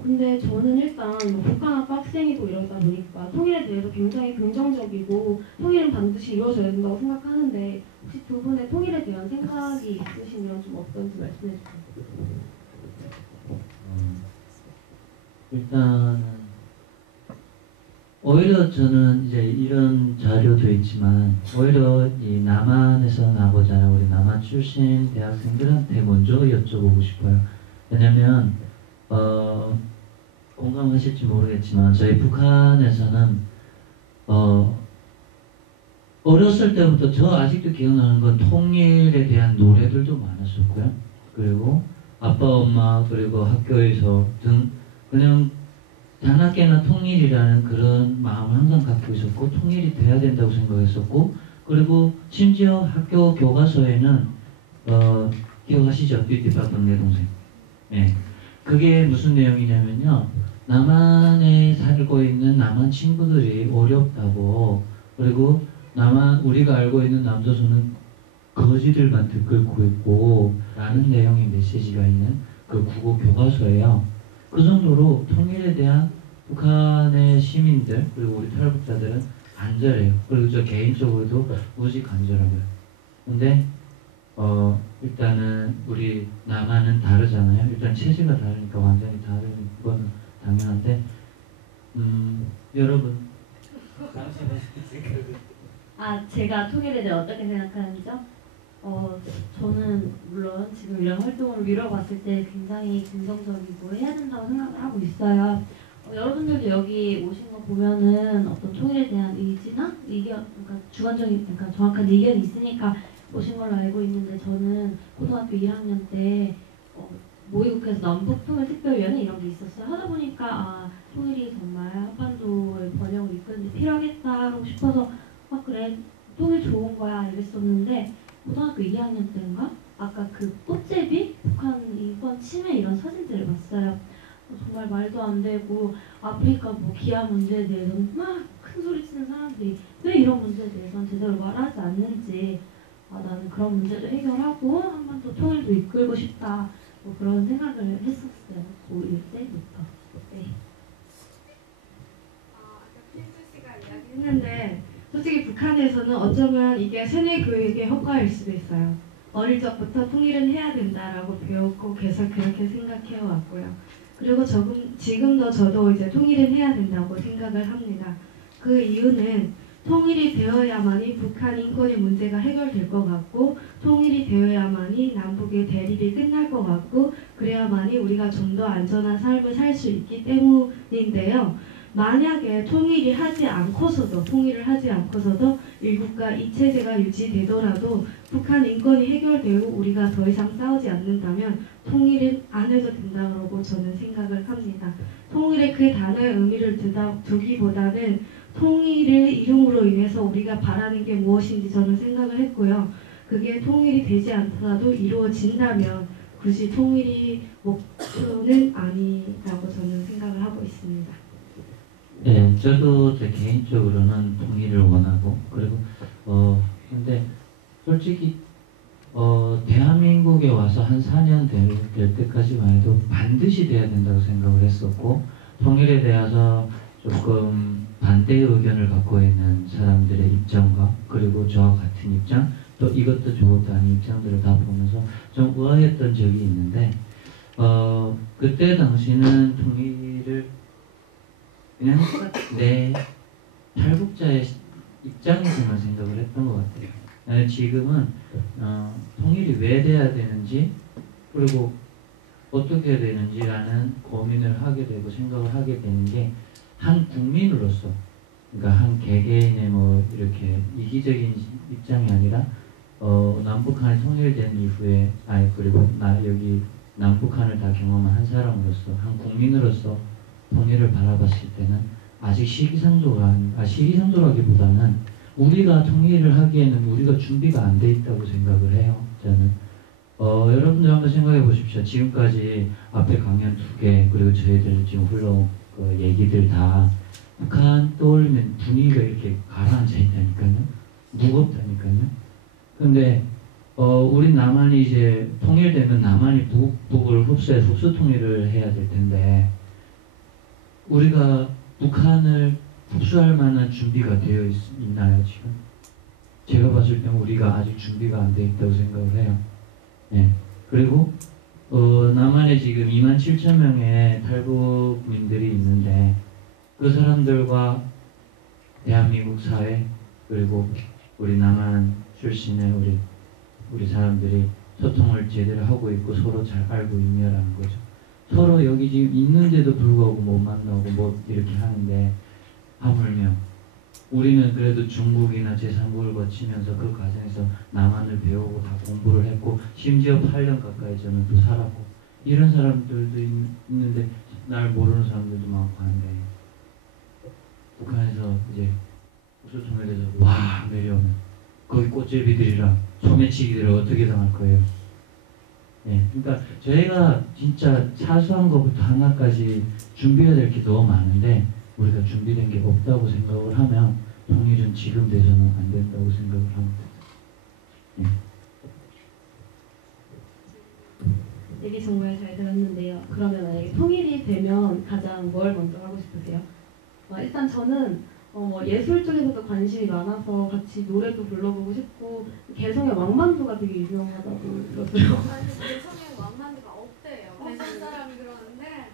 근데 저는 일단 북한학과 학생이고 이러다 보니까 통일에 대해서 굉장히 긍정적이고 통일은 반드시 이루어져야 된다고 생각하는데 혹시 두 분의 통일에 대한 생각이 있으시면 좀 어떤지 말씀해 주세요. 일단은 오히려 저는 이제 이런 자료도 있지만 오히려 이 남한에서 나오잖아요. 우리 남한 출신 대학생들한테 먼저 여쭤보고 싶어요. 왜냐면 공감하실지 모르겠지만 저희 북한에서는 어렸을 때부터 저 아직도 기억나는 건 통일에 대한 노래들도 많았었고요. 그리고 아빠 엄마 그리고 학교에서 등 그냥 단학계나 통일이라는 그런 마음을 항상 갖고 있었고 통일이 돼야 된다고 생각했었고 그리고 심지어 학교 교과서에는 기억하시죠? 뷰티파던 내 동생. 네. 그게 무슨 내용이냐면요. 남한에 살고 있는 남한 친구들이 어렵다고 그리고 우리가 알고 있는 남조선은 거지들만 들끓고 있고 라는 내용의 메시지가 있는 그 국어 교과서예요. 그 정도로 통일에 대한 북한의 시민들 그리고 우리 탈북자들은 간절해요. 그리고 저 개인적으로도 무지 간절하고요. 근데 일단은 우리 남한은 다르잖아요. 일단 체제가 다르니까 완전히 다른 거는 당연한데 여러분 당신의 생각은 제가 통일에 대해 어떻게 생각하는지요? 저는 물론 지금 이런 활동을 미뤄봤을 때 굉장히 긍정적이고 해야 된다고 생각을 하고 있어요. 여러분들도 여기 오신 거 보면은 어떤 통일에 대한 의지나 의견, 그러니까 주관적인, 그러니까 정확한 의견이 있으니까 오신 걸로 알고 있는데 저는 고등학교 1학년 때 모의국회에서 남북통일특별위원회 이런 게 있었어요. 하다 보니까 통일이 정말 한반도의 번영을 이끄는 데 필요하겠다고 싶어서 그래 통일 좋은 거야 이랬었는데 고등학교 2학년 때인가? 아까 그 꽃제비? 북한 인권 침해 이런 사진들을 봤어요. 정말 말도 안 되고 아프리카 뭐 기아 문제에 대해서는 막 큰 소리 치는 사람들이 왜 이런 문제에 대해서는 제대로 말하지 않는지 나는 그런 문제도 해결하고 한반도 통일도 이끌고 싶다. 뭐 그런 생각을 했었어요. 고1 때부터. 네. 아까 필수 씨가 이야기했는데 솔직히 북한에서는 어쩌면 이게 세뇌 교육의 효과일 수도 있어요. 어릴 적부터 통일은 해야 된다라고 배웠고 계속 그렇게 생각해 왔고요. 그리고 지금도 저도 이제 통일은 해야 된다고 생각을 합니다. 그 이유는 통일이 되어야만이 북한 인권의 문제가 해결될 것 같고 통일이 되어야만이 남북의 대립이 끝날 것 같고 그래야만이 우리가 좀 더 안전한 삶을 살 수 있기 때문인데요. 만약에 통일을 하지 않고서도 일국가 이체제가 유지되더라도 북한 인권이 해결되고 우리가 더 이상 싸우지 않는다면 통일은 안 해도 된다고 저는 생각을 합니다. 통일의 그 단어의 의미를 두기보다는 통일을 이름으로 인해서 우리가 바라는 게 무엇인지 저는 생각을 했고요. 그게 통일이 되지 않더라도 이루어진다면 굳이 통일이 목표는 아니라고 저는 생각을 하고 있습니다. 네, 저도 제 개인적으로는 통일을 원하고 그리고 근데 솔직히 대한민국에 와서 한 4년 될 때까지만 해도 반드시 돼야 된다고 생각을 했었고 통일에 대해서 조금 반대의 의견을 갖고 있는 사람들의 입장과 그리고 저와 같은 입장 또 이것도 좋다는 입장들을 다 보면서 좀 의아했던 적이 있는데 그때 당시는 통일을 그냥 내 탈북자의 입장에서만 생각을 했던 것 같아요. 지금은 통일이 왜 돼야 되는지 그리고 어떻게 해야 되는지라는 고민을 하게 되고 생각을 하게 되는 게 한 국민으로서 그러니까 한 개개인의 뭐 이렇게 이기적인 입장이 아니라 남북한이 통일된 이후에 그리고 나 여기 남북한을 다 경험한 한 사람으로서 한 국민으로서 통일을 바라봤을 때는 아직 시기상조라기보다는 우리가 통일을 하기에는 우리가 준비가 안 돼 있다고 생각을 해요. 저는 여러분들 한번 생각해 보십시오. 지금까지 앞에 강연 2개 그리고 저희들 지금 흘러온 그 얘기들 다 북한 떠올리면 분위기가 이렇게 가라앉아 있다니까요. 무겁다니까요. 근데 우리 남한이 이제 통일되면 남한이 북을 흡수 통일을 해야 될 텐데 우리가 북한을 흡수할 만한 준비가 되어 있나요 지금? 제가 봤을 때는 우리가 아직 준비가 안 돼 있다고 생각을 해요. 네. 그리고 남한에 지금 27,000명의 탈북민들이 있는데 그 사람들과 대한민국 사회 그리고 우리 남한 출신의 우리 사람들이 소통을 제대로 하고 있고 서로 잘 알고 있냐라는 거죠. 서로 여기 지금 있는데도 불구하고 못 만나고 뭐 이렇게 하는데 하물며 우리는 그래도 중국이나 제3국을 거치면서 그 과정에서 남한을 배우고 다 공부를 했고 심지어 8년 가까이 저는 또 살았고 이런 사람들도 있는데 날 모르는 사람들도 많고 한데 북한에서 이제 흡수통일에서 와 내려오면 거기 꽃제비들이랑 소매치기들을 어떻게 당할 거예요? 네, 그러니까 저희가 진짜 사소한 것부터 하나까지 준비해야 될 게 너무 많은데 우리가 준비된 게 없다고 생각을 하면 통일은 지금 돼서는 안 된다고 생각을 합니다. 네. 얘기 정말 잘 들었는데요. 그러면 만약에 통일이 되면 가장 뭘 먼저 하고 싶으세요? 일단 저는 예술 쪽에서도 관심이 많아서 같이 노래도 불러보고 싶고 개성의 왕만두가 되게 유명하다고 들었어요. 아니 개성에 왕만두가 없대요. 대선 사람이 그러는데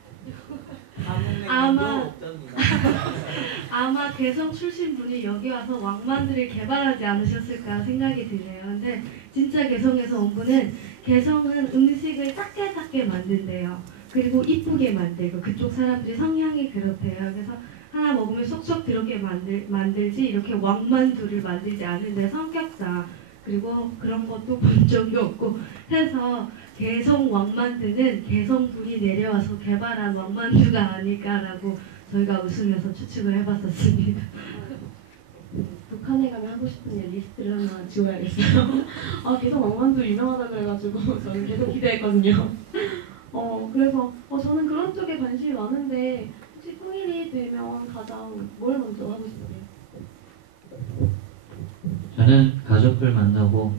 아마 개성 출신 분이 여기 와서 왕만두를 개발하지 않으셨을까 생각이 드네요. 근데 진짜 개성에서 온 분은 개성은 음식을 작게 만든대요. 그리고 이쁘게 만들고 그쪽 사람들이 성향이 그렇대요. 그래서 하나 먹으면 쏙쏙 들어게 만들지 이렇게 왕만두를 만들지 않는데 성격상 그리고 그런 것도 본 적이 없고 해서 개성 왕만두는 개성분이 내려와서 개발한 왕만두가 아닐까라고 저희가 웃으면서 추측을 해봤었습니다. 북한에 가면 하고 싶은 일 리스트를 하나 지워야겠어요. 개성 왕만두 유명하다 그래가지고 저는 계속 기대했거든요. 그래서 저는 그런 쪽에 관심이 많은데 혹시 통일이 되면 가장 뭘 먼저 하고 싶으세요? 저는 가족들 만나고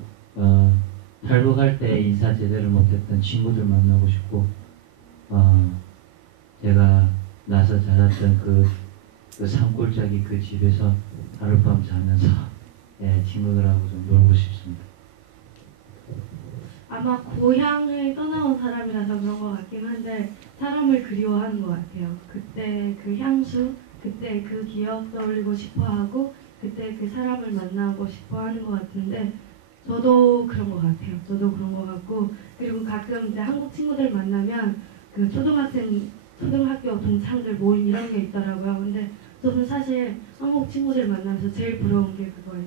탈북할 때 인사 제대로 못했던 친구들 만나고 싶고 제가 나서 자랐던 그 산골짜기 그 집에서 하룻밤 자면서 친구들하고 좀 놀고 싶습니다. 아마 고향을 떠나온 사람이라서 그런 것 같긴 한데 사람을 그리워하는 것 같아요. 그때 그 향수, 그때 그 기억 떠올리고 싶어하고 그때 그 사람을 만나고 싶어하는 것 같은데 저도 그런 것 같아요. 저도 그런 것 같고 그리고 가끔 이제 한국 친구들 만나면 그 초등학교 동창들 모임 이런 게 있더라고요. 근데 저는 사실 한국 친구들 만나면서 제일 부러운 게 그거예요.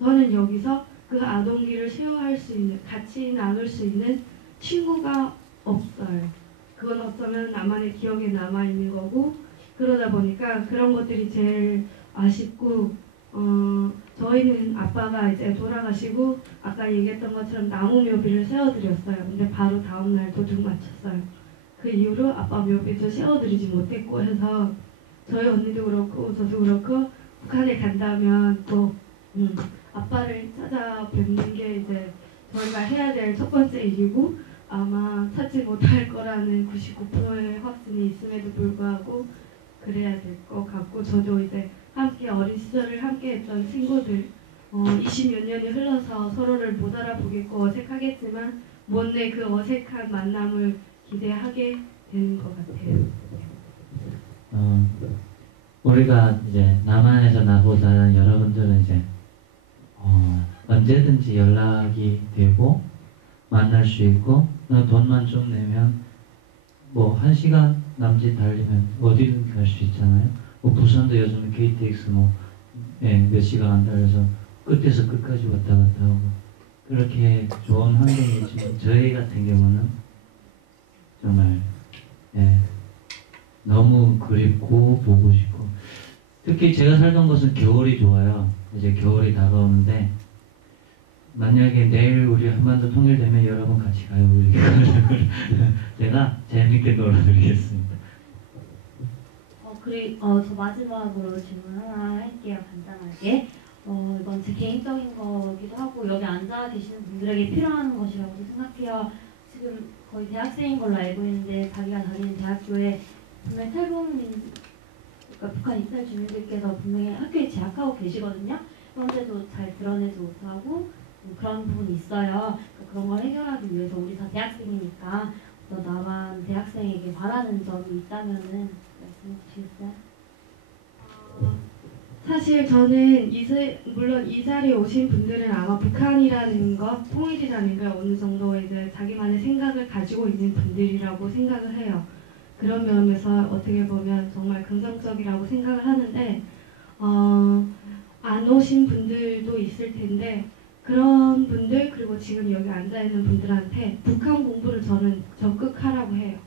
저는 여기서 그 아동기를 쉐어할 수 있는, 같이 나눌 수 있는 친구가 없어요. 그건 어쩌면 나만의 기억에 남아있는 거고 그러다 보니까 그런 것들이 제일 아쉽고 저희는 아빠가 이제 돌아가시고 아까 얘기했던 것처럼 나무 묘비를 세워드렸어요. 근데 바로 다음날 도둑 맞췄어요. 그 이후로 아빠 묘비도 세워드리지 못했고 해서 저희 언니도 그렇고 저도 그렇고 북한에 간다면 또 아빠를 찾아뵙는 게 이제 저희가 해야 될 첫 번째 일이고 아마 찾지 못할 거라는 99%의 확신이 있음에도 불구하고 그래야 될 것 같고 저도 이제 함께 어린 시절을 함께 했던 친구들 20몇 년이 흘러서 서로를 못 알아보겠고 어색하겠지만 못내 그 어색한 만남을 기대하게 되는 것 같아요. 우리가 이제 남한에서 나고 자란 여러분들은 이제 언제든지 연락이 되고 만날 수 있고 돈만 좀 내면 뭐 1시간 남짓 달리면 어디든 갈 수 있잖아요. 부산도 요즘에 KTX 몇 시간 안 달려서 끝에서 끝까지 왔다 갔다 하고 그렇게 좋은 환경이 있지만 저희 같은 경우는 정말 너무 그립고 보고 싶고 특히 제가 살던 곳은 겨울이 좋아요. 이제 겨울이 다가오는데 만약에 내일 우리 한반도 통일되면 여러분 같이 가요. 우리 제가 재밌게 놀아드리겠습니다. 저 마지막으로 질문 하나 할게요. 간단하게. 이건 제 개인적인 거기도 하고 여기 앉아 계시는 분들에게 필요한 것이라고 생각해요. 지금 거의 대학생인 걸로 알고 있는데 자기가 다니는 대학교에 분명히 그러니까 북한 입탈 주민들께서 분명히 학교에 재학하고 계시거든요. 그런데도 잘 드러내지 못하고 그런 부분이 있어요. 그러니까 그런 걸 해결하기 위해서 우리 다 대학생이니까 남한 대학생에게 바라는 점이 있다면은 말씀해 주시겠어요? 사실 저는 물론 이 자리에 오신 분들은 아마 북한이라는 것, 통일이라는 걸 어느 정도 이제 자기만의 생각을 가지고 있는 분들이라고 생각을 해요. 그런 면에서 어떻게 보면 정말 긍정적이라고 생각을 하는데 안 오신 분들도 있을 텐데 그런 분들 그리고 지금 여기 앉아있는 분들한테 북한 공부를 저는 적극하라고 해요.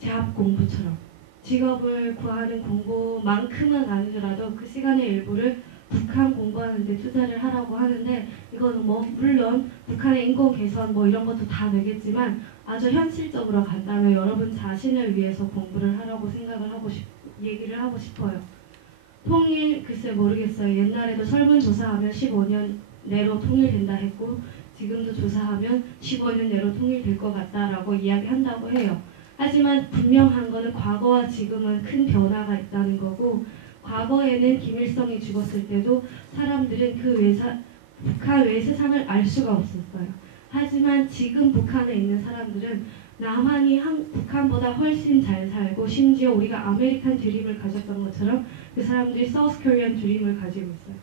재학 공부처럼. 직업을 구하는 공부만큼은 아니더라도 그 시간의 일부를 북한 공부하는 데 투자를 하라고 하는데 이거는 물론 북한의 인권 개선 이런 것도 다 되겠지만 아주 현실적으로 간다면 여러분 자신을 위해서 공부를 하라고 얘기를 하고 싶어요. 통일 글쎄 모르겠어요. 옛날에도 설문조사하면 15년 내로 통일된다 했고 지금도 조사하면 15년 내로 통일될 것 같다라고 이야기한다고 해요. 하지만 분명한 거는 과거와 지금은 큰 변화가 있다는 거고 과거에는 김일성이 죽었을 때도 사람들은 북한 외 세상을 알 수가 없었어요. 하지만 지금 북한에 있는 사람들은 남한이 북한보다 훨씬 잘 살고 심지어 우리가 아메리칸 드림을 가졌던 것처럼 그 사람들이 사우스 코리안 드림을 가지고 있어요.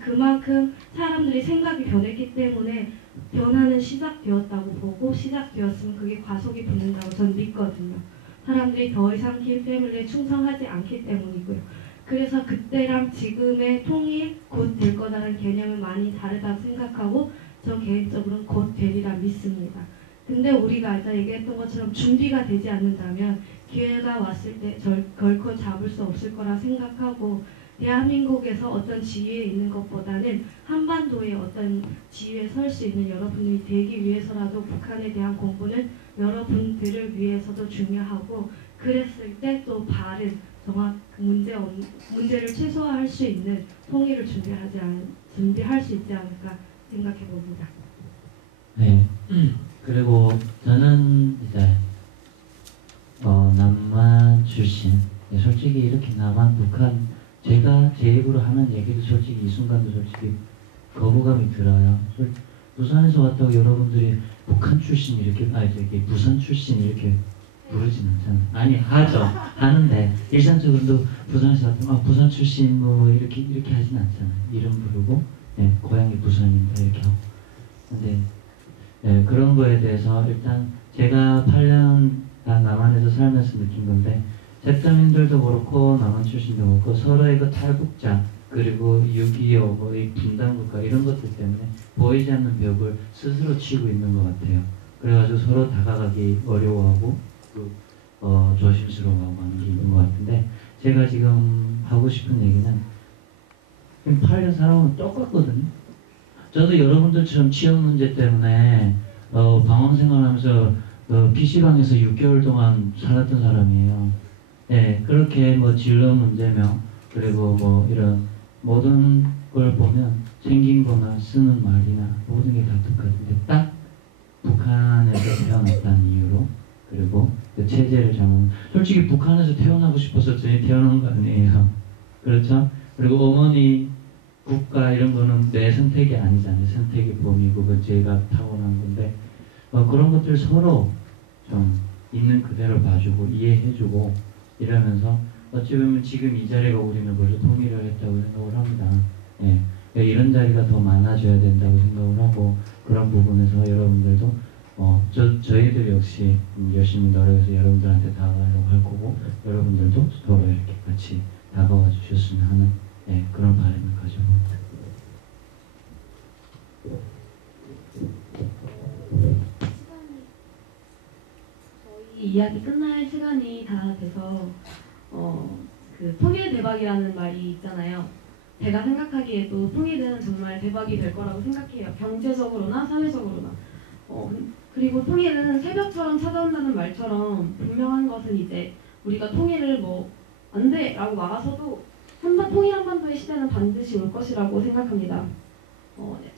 그만큼 사람들이 생각이 변했기 때문에 변화는 시작되었다고 보고 시작되었으면 그게 과속이 붙는다고 전 믿거든요. 사람들이 더 이상 킴 패밀리에 충성하지 않기 때문이고요. 그래서 그때랑 지금의 통일 곧 될 거다라는 개념은 많이 다르다고 생각하고 저 개인적으로는 곧 되리라 믿습니다. 근데 우리가 아까 얘기했던 것처럼 준비가 되지 않는다면 기회가 왔을 때 결코 잡을 수 없을 거라 생각하고 대한민국에서 어떤 지위에 있는 것보다는 한반도의 어떤 지위에 설 수 있는 여러분이 되기 위해서라도 북한에 대한 공부는 여러분들을 위해서도 중요하고 그랬을 때 또 바른 문제를 최소화할 수 있는 통일을 준비할 수 있지 않을까 생각해 봅니다. 네. 그리고 저는 이제 남한 출신. 네, 솔직히 이렇게 남한, 북한 제가 제 입으로 하는 얘기도 솔직히 이 순간도 솔직히 거부감이 들어요. 부산에서 왔다고 여러분들이 북한 출신 이렇게 저기 부산 출신 이렇게 부르진 않잖아요. 아니 하죠. 하는데 일상적으로도 부산에서 왔다면 부산 출신 뭐 이렇게 하진 않잖아요. 이름 부르고 고향이 부산입니다 이렇게 하고. 근데 그런 거에 대해서 일단 제가 8년 남한에서 살면서 느낀 건데 잽더민들도 그렇고 남한 출신도 그렇고 서로의 그 탈북자 그리고 6.25 이 분단국가 이런 것들 때문에 보이지 않는 벽을 스스로 치고 있는 것 같아요. 그래가지고 서로 다가가기 어려워하고 조심스러워하고 하는 게 있는 것 같은데 제가 지금 하고 싶은 얘기는 8년 살아오면 똑같거든요. 저도 여러분들처럼 취업 문제 때문에 방황 생활하면서 PC방에서 6개월 동안 살았던 사람이에요. 네, 그렇게 뭐 진로 문제며 그리고 뭐 이런 모든 걸 보면 생긴 거나 쓰는 말이나 모든 게 다 똑같은데 딱 북한에서 태어났다는 이유로 그리고 그 체제를 잘못 솔직히 북한에서 태어나고 싶어서 저희 태어난 거 아니에요. 그렇죠? 그리고 어머니 국가 이런 거는 내 선택이 아니잖아요. 선택의 범위고 그 제가 타고난 건데 그런 것들 서로 좀 있는 그대로 봐주고 이해해주고 이러면서 어찌 보면 지금 이 자리가 우리는 벌써 통일을 했다고 생각을 합니다. 예. 이런 자리가 더 많아져야 된다고 생각을 하고 그런 부분에서 여러분들도 저희들 역시 열심히 노력해서 여러분들한테 다가가려고 할 거고 여러분들도 서로 이렇게 같이 다가와 주셨으면 하는 그런 바람을 가져봅니다. 저희 이야기 끝날 시간이 다 돼서 그 통일 대박이라는 말이 있잖아요. 제가 생각하기에도 통일은 정말 대박이 될 거라고 생각해요. 경제적으로나 사회적으로나. 그리고 통일은 새벽처럼 찾아온다는 말처럼 분명한 것은 이제 우리가 통일을 뭐 안 돼! 라고 막아서도 통일 한반도의 시대는 반드시 올 것이라고 생각합니다.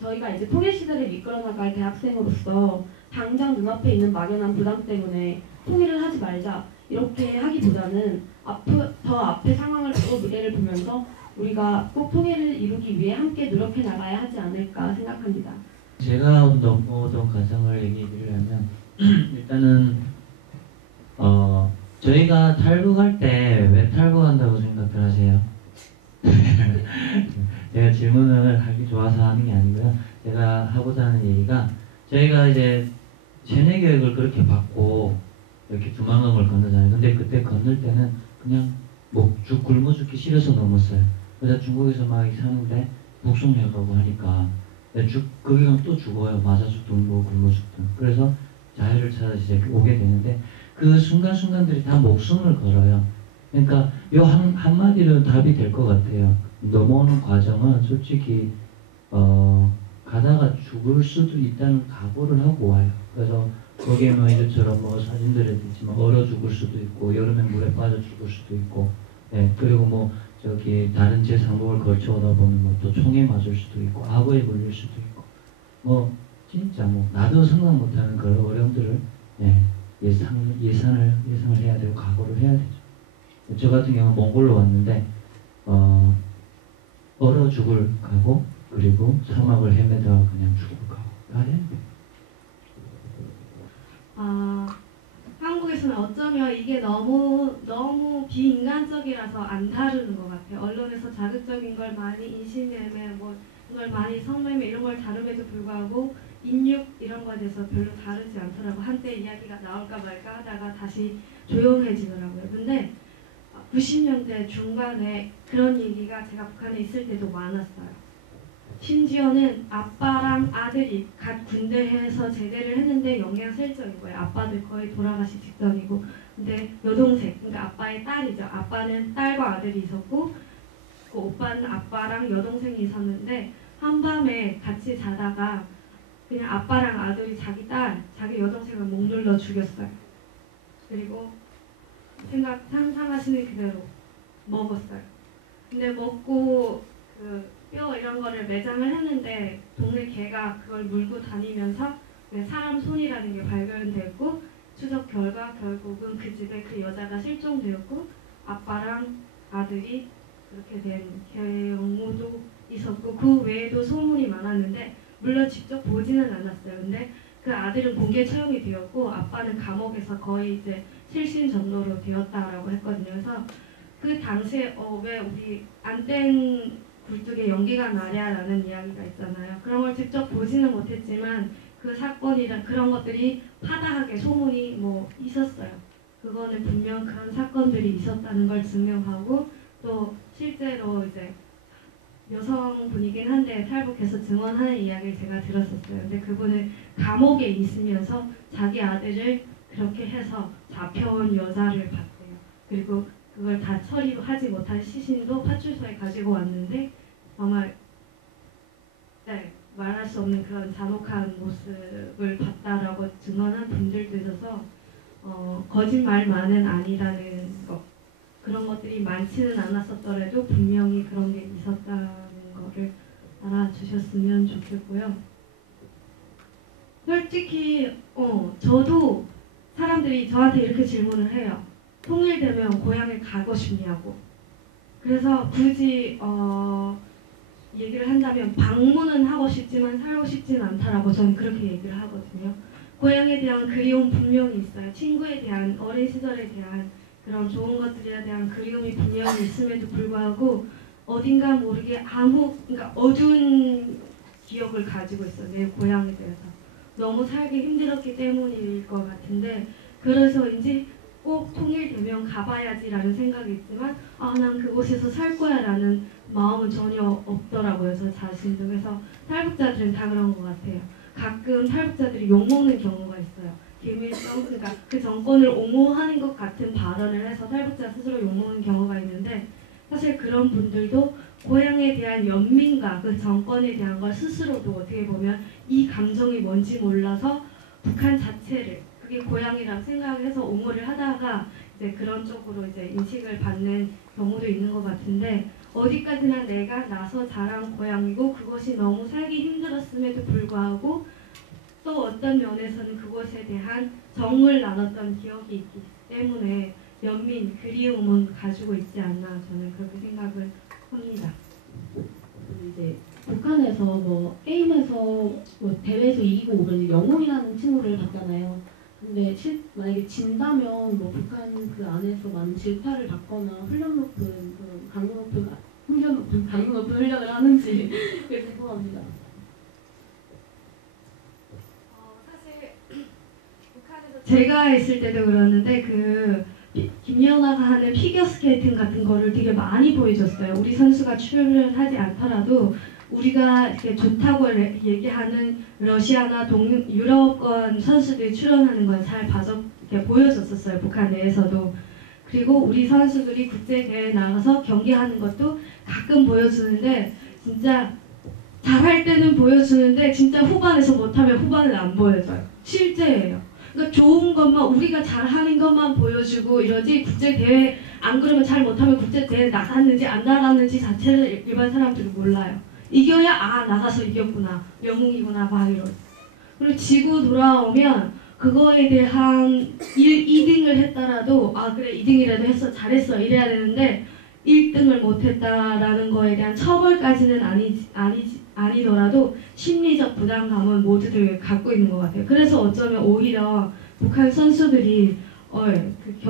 저희가 이제 통일 시대를 이끌어 나갈 대학생으로서 당장 눈앞에 있는 막연한 부담 때문에 통일을 하지 말자 이렇게 하기보다는 더 앞의 상황을 보고 미래를 보면서 우리가 꼭 통일을 이루기 위해 함께 노력해 나가야 하지 않을까 생각합니다. 제가 넘어오던 과정을 얘기를 하면 일단은 저희가 탈북할 때 왜 탈북한다고 생각을 하세요? 제가 질문을 하기 좋아서 하는 게 아니고요. 제가 하고자 하는 얘기가 저희가 이제 세뇌 교육을 그렇게 받고 이렇게 두만강을 건너잖아요. 근데 그때 건널 때는 그냥 굶어 죽기 싫어서 넘었어요. 그래서 중국에서 막 사는데 북송해가고 하니까 거기 가면 또 죽어요. 맞아 죽든 뭐 굶어 죽든. 그래서 자유를 찾아서 이제 오게 되는데 그 순간순간들이 다 목숨을 걸어요. 그러니까 요 한마디로 답이 될 것 같아요. 넘어오는 과정은 솔직히 가다가 죽을 수도 있다는 각오를 하고 와요. 그래서 거기에 뭐 이처럼 뭐 사진들에 있지만 얼어 죽을 수도 있고 여름에 물에 빠져 죽을 수도 있고 그리고 뭐 저기 다른 제3국을 거쳐 오다 보면 뭐 또 총에 맞을 수도 있고 악어에 물릴 수도 있고 뭐 진짜 뭐 나도 생각 못하는 그런 어려움들을 예상을 해야 되고 각오를 해야 되죠. 저 같은 경우는 몽골로 왔는데 얼어 죽을 각오 그리고 사막을 헤매다가 그냥 죽을 각오 다 해야 돼요. 한국에서는 어쩌면 이게 너무 비인간적이라서 안 다루는 것 같아요. 언론에서 자극적인 걸 많이 인신매매, 이걸 많이 성매매 이런 걸 다룸에도 불구하고 인육 이런 거에 대해서 별로 다루지 않더라고. 한때 이야기가 나올까 말까 하다가 다시 조용해지더라고요. 근데 90년대 중반에 그런 얘기가 제가 북한에 있을 때도 많았어요. 심지어는 아빠랑 아들이 갓 군대에서 제대를 했는데 영양실적인 거예요. 아빠들 거의 돌아가시 직전이고 근데 여동생, 그러니까 아빠의 딸이죠. 아빠는 딸과 아들이 있었고 그 오빠는 아빠랑 여동생이 있었는데 한밤에 같이 자다가 그냥 아빠랑 아들이 자기 여동생을 몽둘러 죽였어요. 그리고 상상하시는 그대로 먹었어요. 근데 먹고 그 뼈 이런 거를 매장을 했는데 동네 개가 그걸 물고 다니면서 사람 손이라는 게 발견됐고 추적 결과 결국은 그 집에 그 여자가 실종되었고 아빠랑 아들이 그렇게 된 경우도 있었고 그 외에도 소문이 많았는데 물론 직접 보지는 않았어요. 근데 그 아들은 공개 처형이 되었고 아빠는 감옥에서 거의 이제 실신 정도로 되었다라고 했거든요. 그래서 그 당시에 왜 우리 안땡 굴뚝에 연기가 나랴라는 이야기가 있잖아요. 그런 걸 직접 보지는 못했지만 그 사건이랑 그런 것들이 파다하게 소문이 뭐 있었어요. 그거는 분명 그런 사건들이 있었다는 걸 증명하고 또 실제로 이제 여성분이긴 한데 탈북해서 증언하는 이야기를 제가 들었었어요. 근데 그분은 감옥에 있으면서 자기 아들을 그렇게 해서 잡혀온 여자를 봤대요. 그리고 그걸 다 처리하지 못한 시신도 파출소에 가지고 왔는데 정말 말할 수 없는 그런 잔혹한 모습을 봤다라고 증언한 분들도 있어서 거짓말만은 아니라는 것 그런 것들이 많지는 않았었더라도 분명히 그런 게 있었다는 거를 알아주셨으면 좋겠고요. 솔직히 저도 사람들이 저한테 이렇게 질문을 해요. 통일되면 고향에 가고 싶냐고. 그래서 굳이 얘기를 한다면 방문은 하고 싶지만 살고 싶지는 않다라고 저는 그렇게 얘기를 하거든요. 고향에 대한 그리움 분명히 있어요. 친구에 대한 어린 시절에 대한 그런 좋은 것들에 대한 그리움이 분명히 있음에도 불구하고 어딘가 모르게 그러니까 어두운 기억을 가지고 있어요. 내 고향에 대해서. 너무 살기 힘들었기 때문일 것 같은데 그래서인지 꼭 통일되면 가봐야지라는 생각이 있지만 난 그곳에서 살 거야 라는 마음은 전혀 없더라고요. 저 자신도. 그래서 탈북자들은 다 그런 것 같아요. 가끔 탈북자들이 욕먹는 경우가 있어요. 김일성, 그러니까 그 정권을 옹호하는 것 같은 발언을 해서 탈북자 스스로 욕먹는 경우가 있는데 사실 그런 분들도 고향에 대한 연민과 그 정권에 대한 걸 스스로도 어떻게 보면 이 감정이 뭔지 몰라서 북한 자체를 그게 고향이라고 생각해서 옹호를 하다가 이제 그런 쪽으로 이제 인식을 받는 경우도 있는 것 같은데 어디까지나 내가 나서 자란 고향이고 그것이 너무 살기 힘들었음에도 불구하고 또 어떤 면에서는 그것에 대한 정을 나눴던 기억이 있기 때문에 연민, 그리움은 가지고 있지 않나 저는 그렇게 생각을 합니다. 이제 북한에서 뭐 게임에서 뭐 대회에서 이기고 오면 영웅이라는 칭호를 받잖아요. 근데 만약에 진다면 뭐 북한 그 안에서 많은 질타를 받거나 훈련 높은 그런 강도 높은 훈련을 하는지 그게 궁금합니다. 사실 북한에서 제가 있을 때도 그랬는데 김연아가 하는 피겨스케이팅 같은 거를 되게 많이 보여줬어요. 우리 선수가 출연하지 않더라도 우리가 이렇게 좋다고 얘기하는 러시아나 유럽권 선수들이 출연하는 건 잘 보여줬었어요. 북한 내에서도. 그리고 우리 선수들이 국제대회에 나가서 경기하는 것도 가끔 보여주는데 진짜 잘할 때는 보여주는데 진짜 후반에서 못하면 후반은 안 보여줘요. 실제예요. 그러니까 좋은 것만 우리가 잘하는 것만 보여주고 이러지 국제대회 안 그러면 잘 못하면 국제대회 나갔는지 안 나갔는지 자체를 일반 사람들이 몰라요. 이겨야 나가서 이겼구나 영웅이구나 막 이런. 그리고 지고 돌아오면 그거에 대한 2등을 했더라도 그래 2등이라도 했어 잘했어 이래야 되는데 1등을 못했다라는 거에 대한 처벌까지는 아니더라도 심리적 부담감은 모두들 갖고 있는 것 같아요. 그래서 어쩌면 오히려 북한 선수들이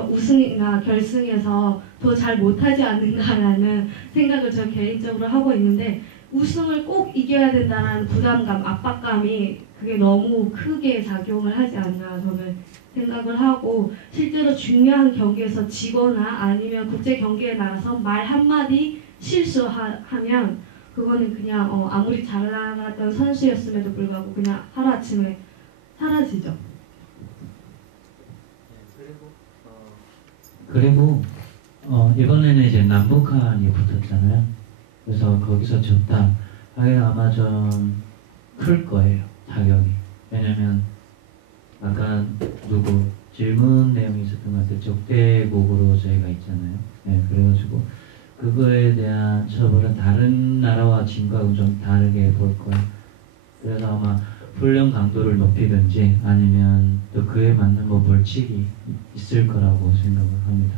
우승이나 결승에서 더 잘 못하지 않는가라는 생각을 저 개인적으로 하고 있는데 우승을 꼭 이겨야 된다는 부담감, 압박감이 그게 너무 크게 작용을 하지 않나 저는 생각을 하고 실제로 중요한 경기에서 지거나 아니면 국제 경기에 나가서 말 한마디 실수하면 그거는 그냥 아무리 잘 나갔던 선수였음에도 불구하고 그냥 하루아침에 사라지죠. 그리고 이번에는 이제 남북한이 붙었잖아요. 그래서 거기서 졌다. 하긴 아마 좀 클 거예요. 타격이. 왜냐면 아까 질문 내용이 있었던 것 같아요. 적대국으로 저희가 있잖아요. 네, 그래가지고 그거에 대한 처벌은 다른 나라와 진과는 좀 다르게 볼 거예요. 그래서 아마 훈련 강도를 높이든지 아니면 또 그에 맞는 뭐 벌칙이 있을 거라고 생각을 합니다.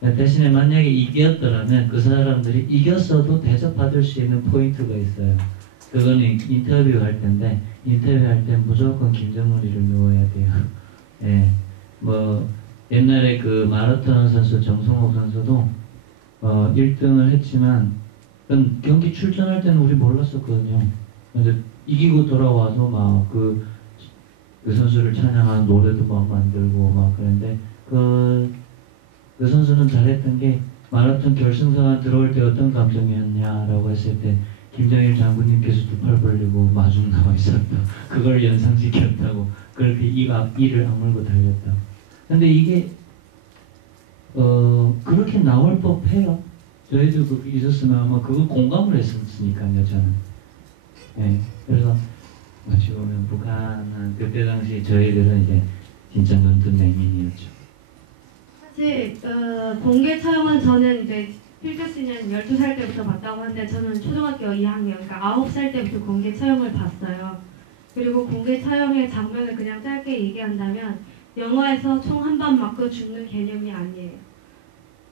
대신에 만약에 이겼더라면 그 사람들이 이겼어도 대접받을 수 있는 포인트가 있어요. 그거는 인터뷰할 텐데 인터뷰할 때 무조건 김정은이를 넣어야 돼요. 예, 뭐 옛날에 그 마라톤 선수 정성호 선수도 1등을 했지만 경기 출전할 때는 우리 몰랐었거든요. 근데 이기고 돌아와서 막 그 선수를 찬양하는 노래도 막 만들고 막 그런데 그 선수는 잘했던 게 마라톤 결승선 들어올 때 어떤 감정이었냐라고 했을 때 김정일 장군님께서 두 팔 벌리고 마중 나와 있었다. 그걸 연상시켰다고. 그렇게 이를 악물고 달렸다. 근데 이게 그렇게 나올 법해요. 저희도 그렇게 있었으면 아마 그거 공감을 했었으니까요, 저는. 네, 그래서 어찌 보면 북한은 그때 당시 저희들은 이제 진짜 눈뜬 맹인이었죠. 사실 공개 처형은 저는 이제 필두씨는 12살 때부터 봤다고 하는데 저는 초등학교 2학년, 그러니까 9살 때부터 공개 처형을 봤어요. 그리고 공개 처형의 장면을 그냥 짧게 얘기한다면 영화에서 총 한 방 맞고 죽는 개념이 아니에요.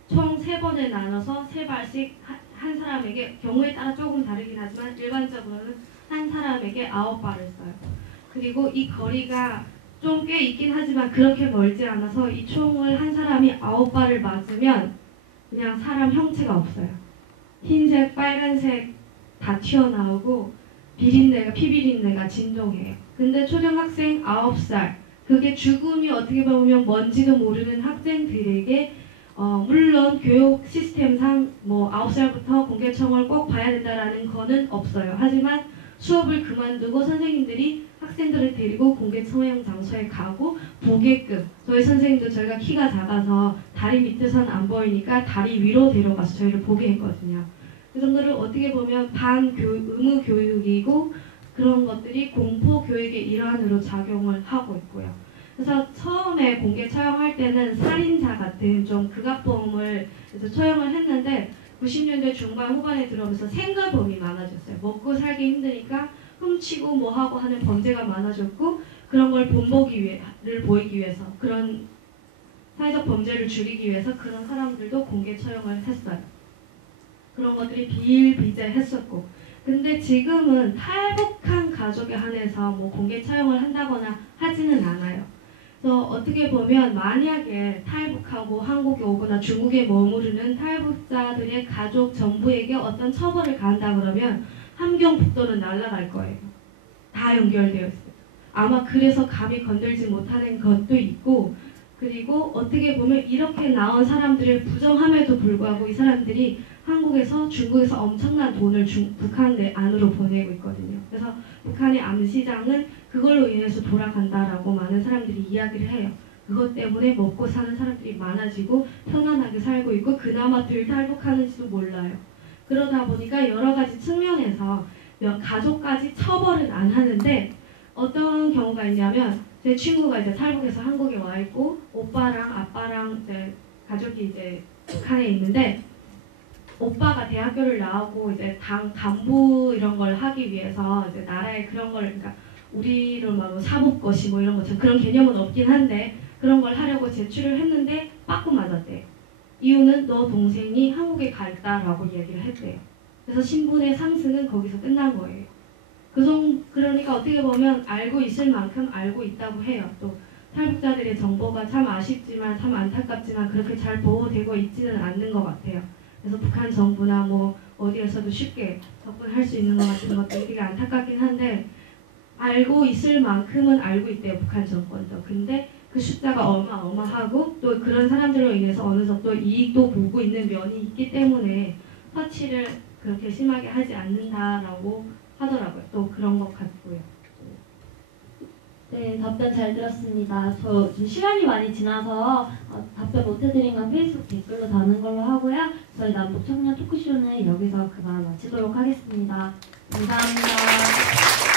총 3번에 나눠서 3발씩 한 사람에게, 경우에 따라 조금 다르긴 하지만 일반적으로는 한 사람에게 9발을 써요. 그리고 이 거리가 좀 꽤 있긴 하지만 그렇게 멀지 않아서 이 총을 한 사람이 9발을 맞으면 그냥 사람 형체가 없어요. 흰색, 빨간색 다 튀어나오고 비린내가, 피비린내가 진동해요. 근데 초등학생 9살, 그게 죽음이 어떻게 보면 뭔지도 모르는 학생들에게 물론 교육 시스템상 뭐 9살부터 공개청을 꼭 봐야 된다라는 거는 없어요. 하지만 수업을 그만두고 선생님들이 학생들을 데리고 공개 처형 장소에 가고 보게끔, 저희 선생님도 저희가 키가 작아서 다리 밑에서는 안 보이니까 다리 위로 데려가서 저희를 보게 했거든요. 그 정도를 어떻게 보면 의무 교육이고 그런 것들이 공포 교육의 일환으로 작용을 하고 있고요. 그래서 처음에 공개 처형할 때는 살인자 같은 좀 극악범을 그래서 처형을 했는데 90년대 중반 후반에 들어오면서 생가범이 많아졌어요. 먹고 살기 힘드니까 훔치고 뭐하고 하는 범죄가 많아졌고 그런 걸 본보기를 보이기 위해서, 그런 사회적 범죄를 줄이기 위해서 그런 사람들도 공개 처형을 했어요. 그런 것들이 비일비재했었고, 근데 지금은 탈북한 가족에 한해서 뭐 공개 처형을 한다거나 하지는 않아요. 그래서 어떻게 보면 만약에 탈북하고 한국에 오거나 중국에 머무르는 탈북자들의 가족 전부에게 어떤 처벌을 가한다 그러면 함경북도는 날아갈 거예요. 다 연결되어 있어요. 아마 그래서 감히 건들지 못하는 것도 있고, 그리고 어떻게 보면 이렇게 나온 사람들을 부정함에도 불구하고 이 사람들이 한국에서 중국에서 엄청난 돈을 북한 내 안으로 보내고 있거든요. 그래서 북한의 암시장은 그걸로 인해서 돌아간다라고 많은 사람들이 이야기를 해요. 그것 때문에 먹고 사는 사람들이 많아지고 편안하게 살고 있고 그나마 덜 탈북하는지도 몰라요. 그러다 보니까 여러 가지 측면에서 가족까지 처벌은 안 하는데 어떤 경우가 있냐면 제 친구가 이제 탈북해서 한국에 와 있고 오빠랑 아빠랑 이제 가족이 이제 북한에 있는데 오빠가 대학교를 나오고 이제 당 간부 이런 걸 하기 위해서 이제 나라에 그런 걸, 그러니까 우리로 말하면 사법고시 뭐 이런 것처럼 그런 개념은 없긴 한데 그런 걸 하려고 제출을 했는데 빠꾸 맞았대요. 이유는 너 동생이 한국에 가 있다라고 얘기를 했대요. 그래서 신분의 상승은 거기서 끝난 거예요. 그러니까 어떻게 보면 알고 있을 만큼 알고 있다고 해요. 또 탈북자들의 정보가 참 아쉽지만 참 안타깝지만 그렇게 잘 보호되고 있지는 않는 것 같아요. 그래서 북한 정부나 뭐 어디에서도 쉽게 접근할 수 있는 것 같은 것들이 되게 안타깝긴 한데 알고 있을 만큼은 알고 있대요, 북한 정권도. 근데 그 숫자가 어마어마하고 또 그런 사람들로 인해서 어느 정도 이익도 보고 있는 면이 있기 때문에 터치를 그렇게 심하게 하지 않는다라고 하더라고요. 또 그런 것 같고요. 네, 답변 잘 들었습니다. 저 지금 시간이 많이 지나서 답변 못해드린 건 페이스북 댓글로 다는 걸로 하고요. 저희 남북 청년 토크쇼는 여기서 그만 마치도록 하겠습니다. 감사합니다.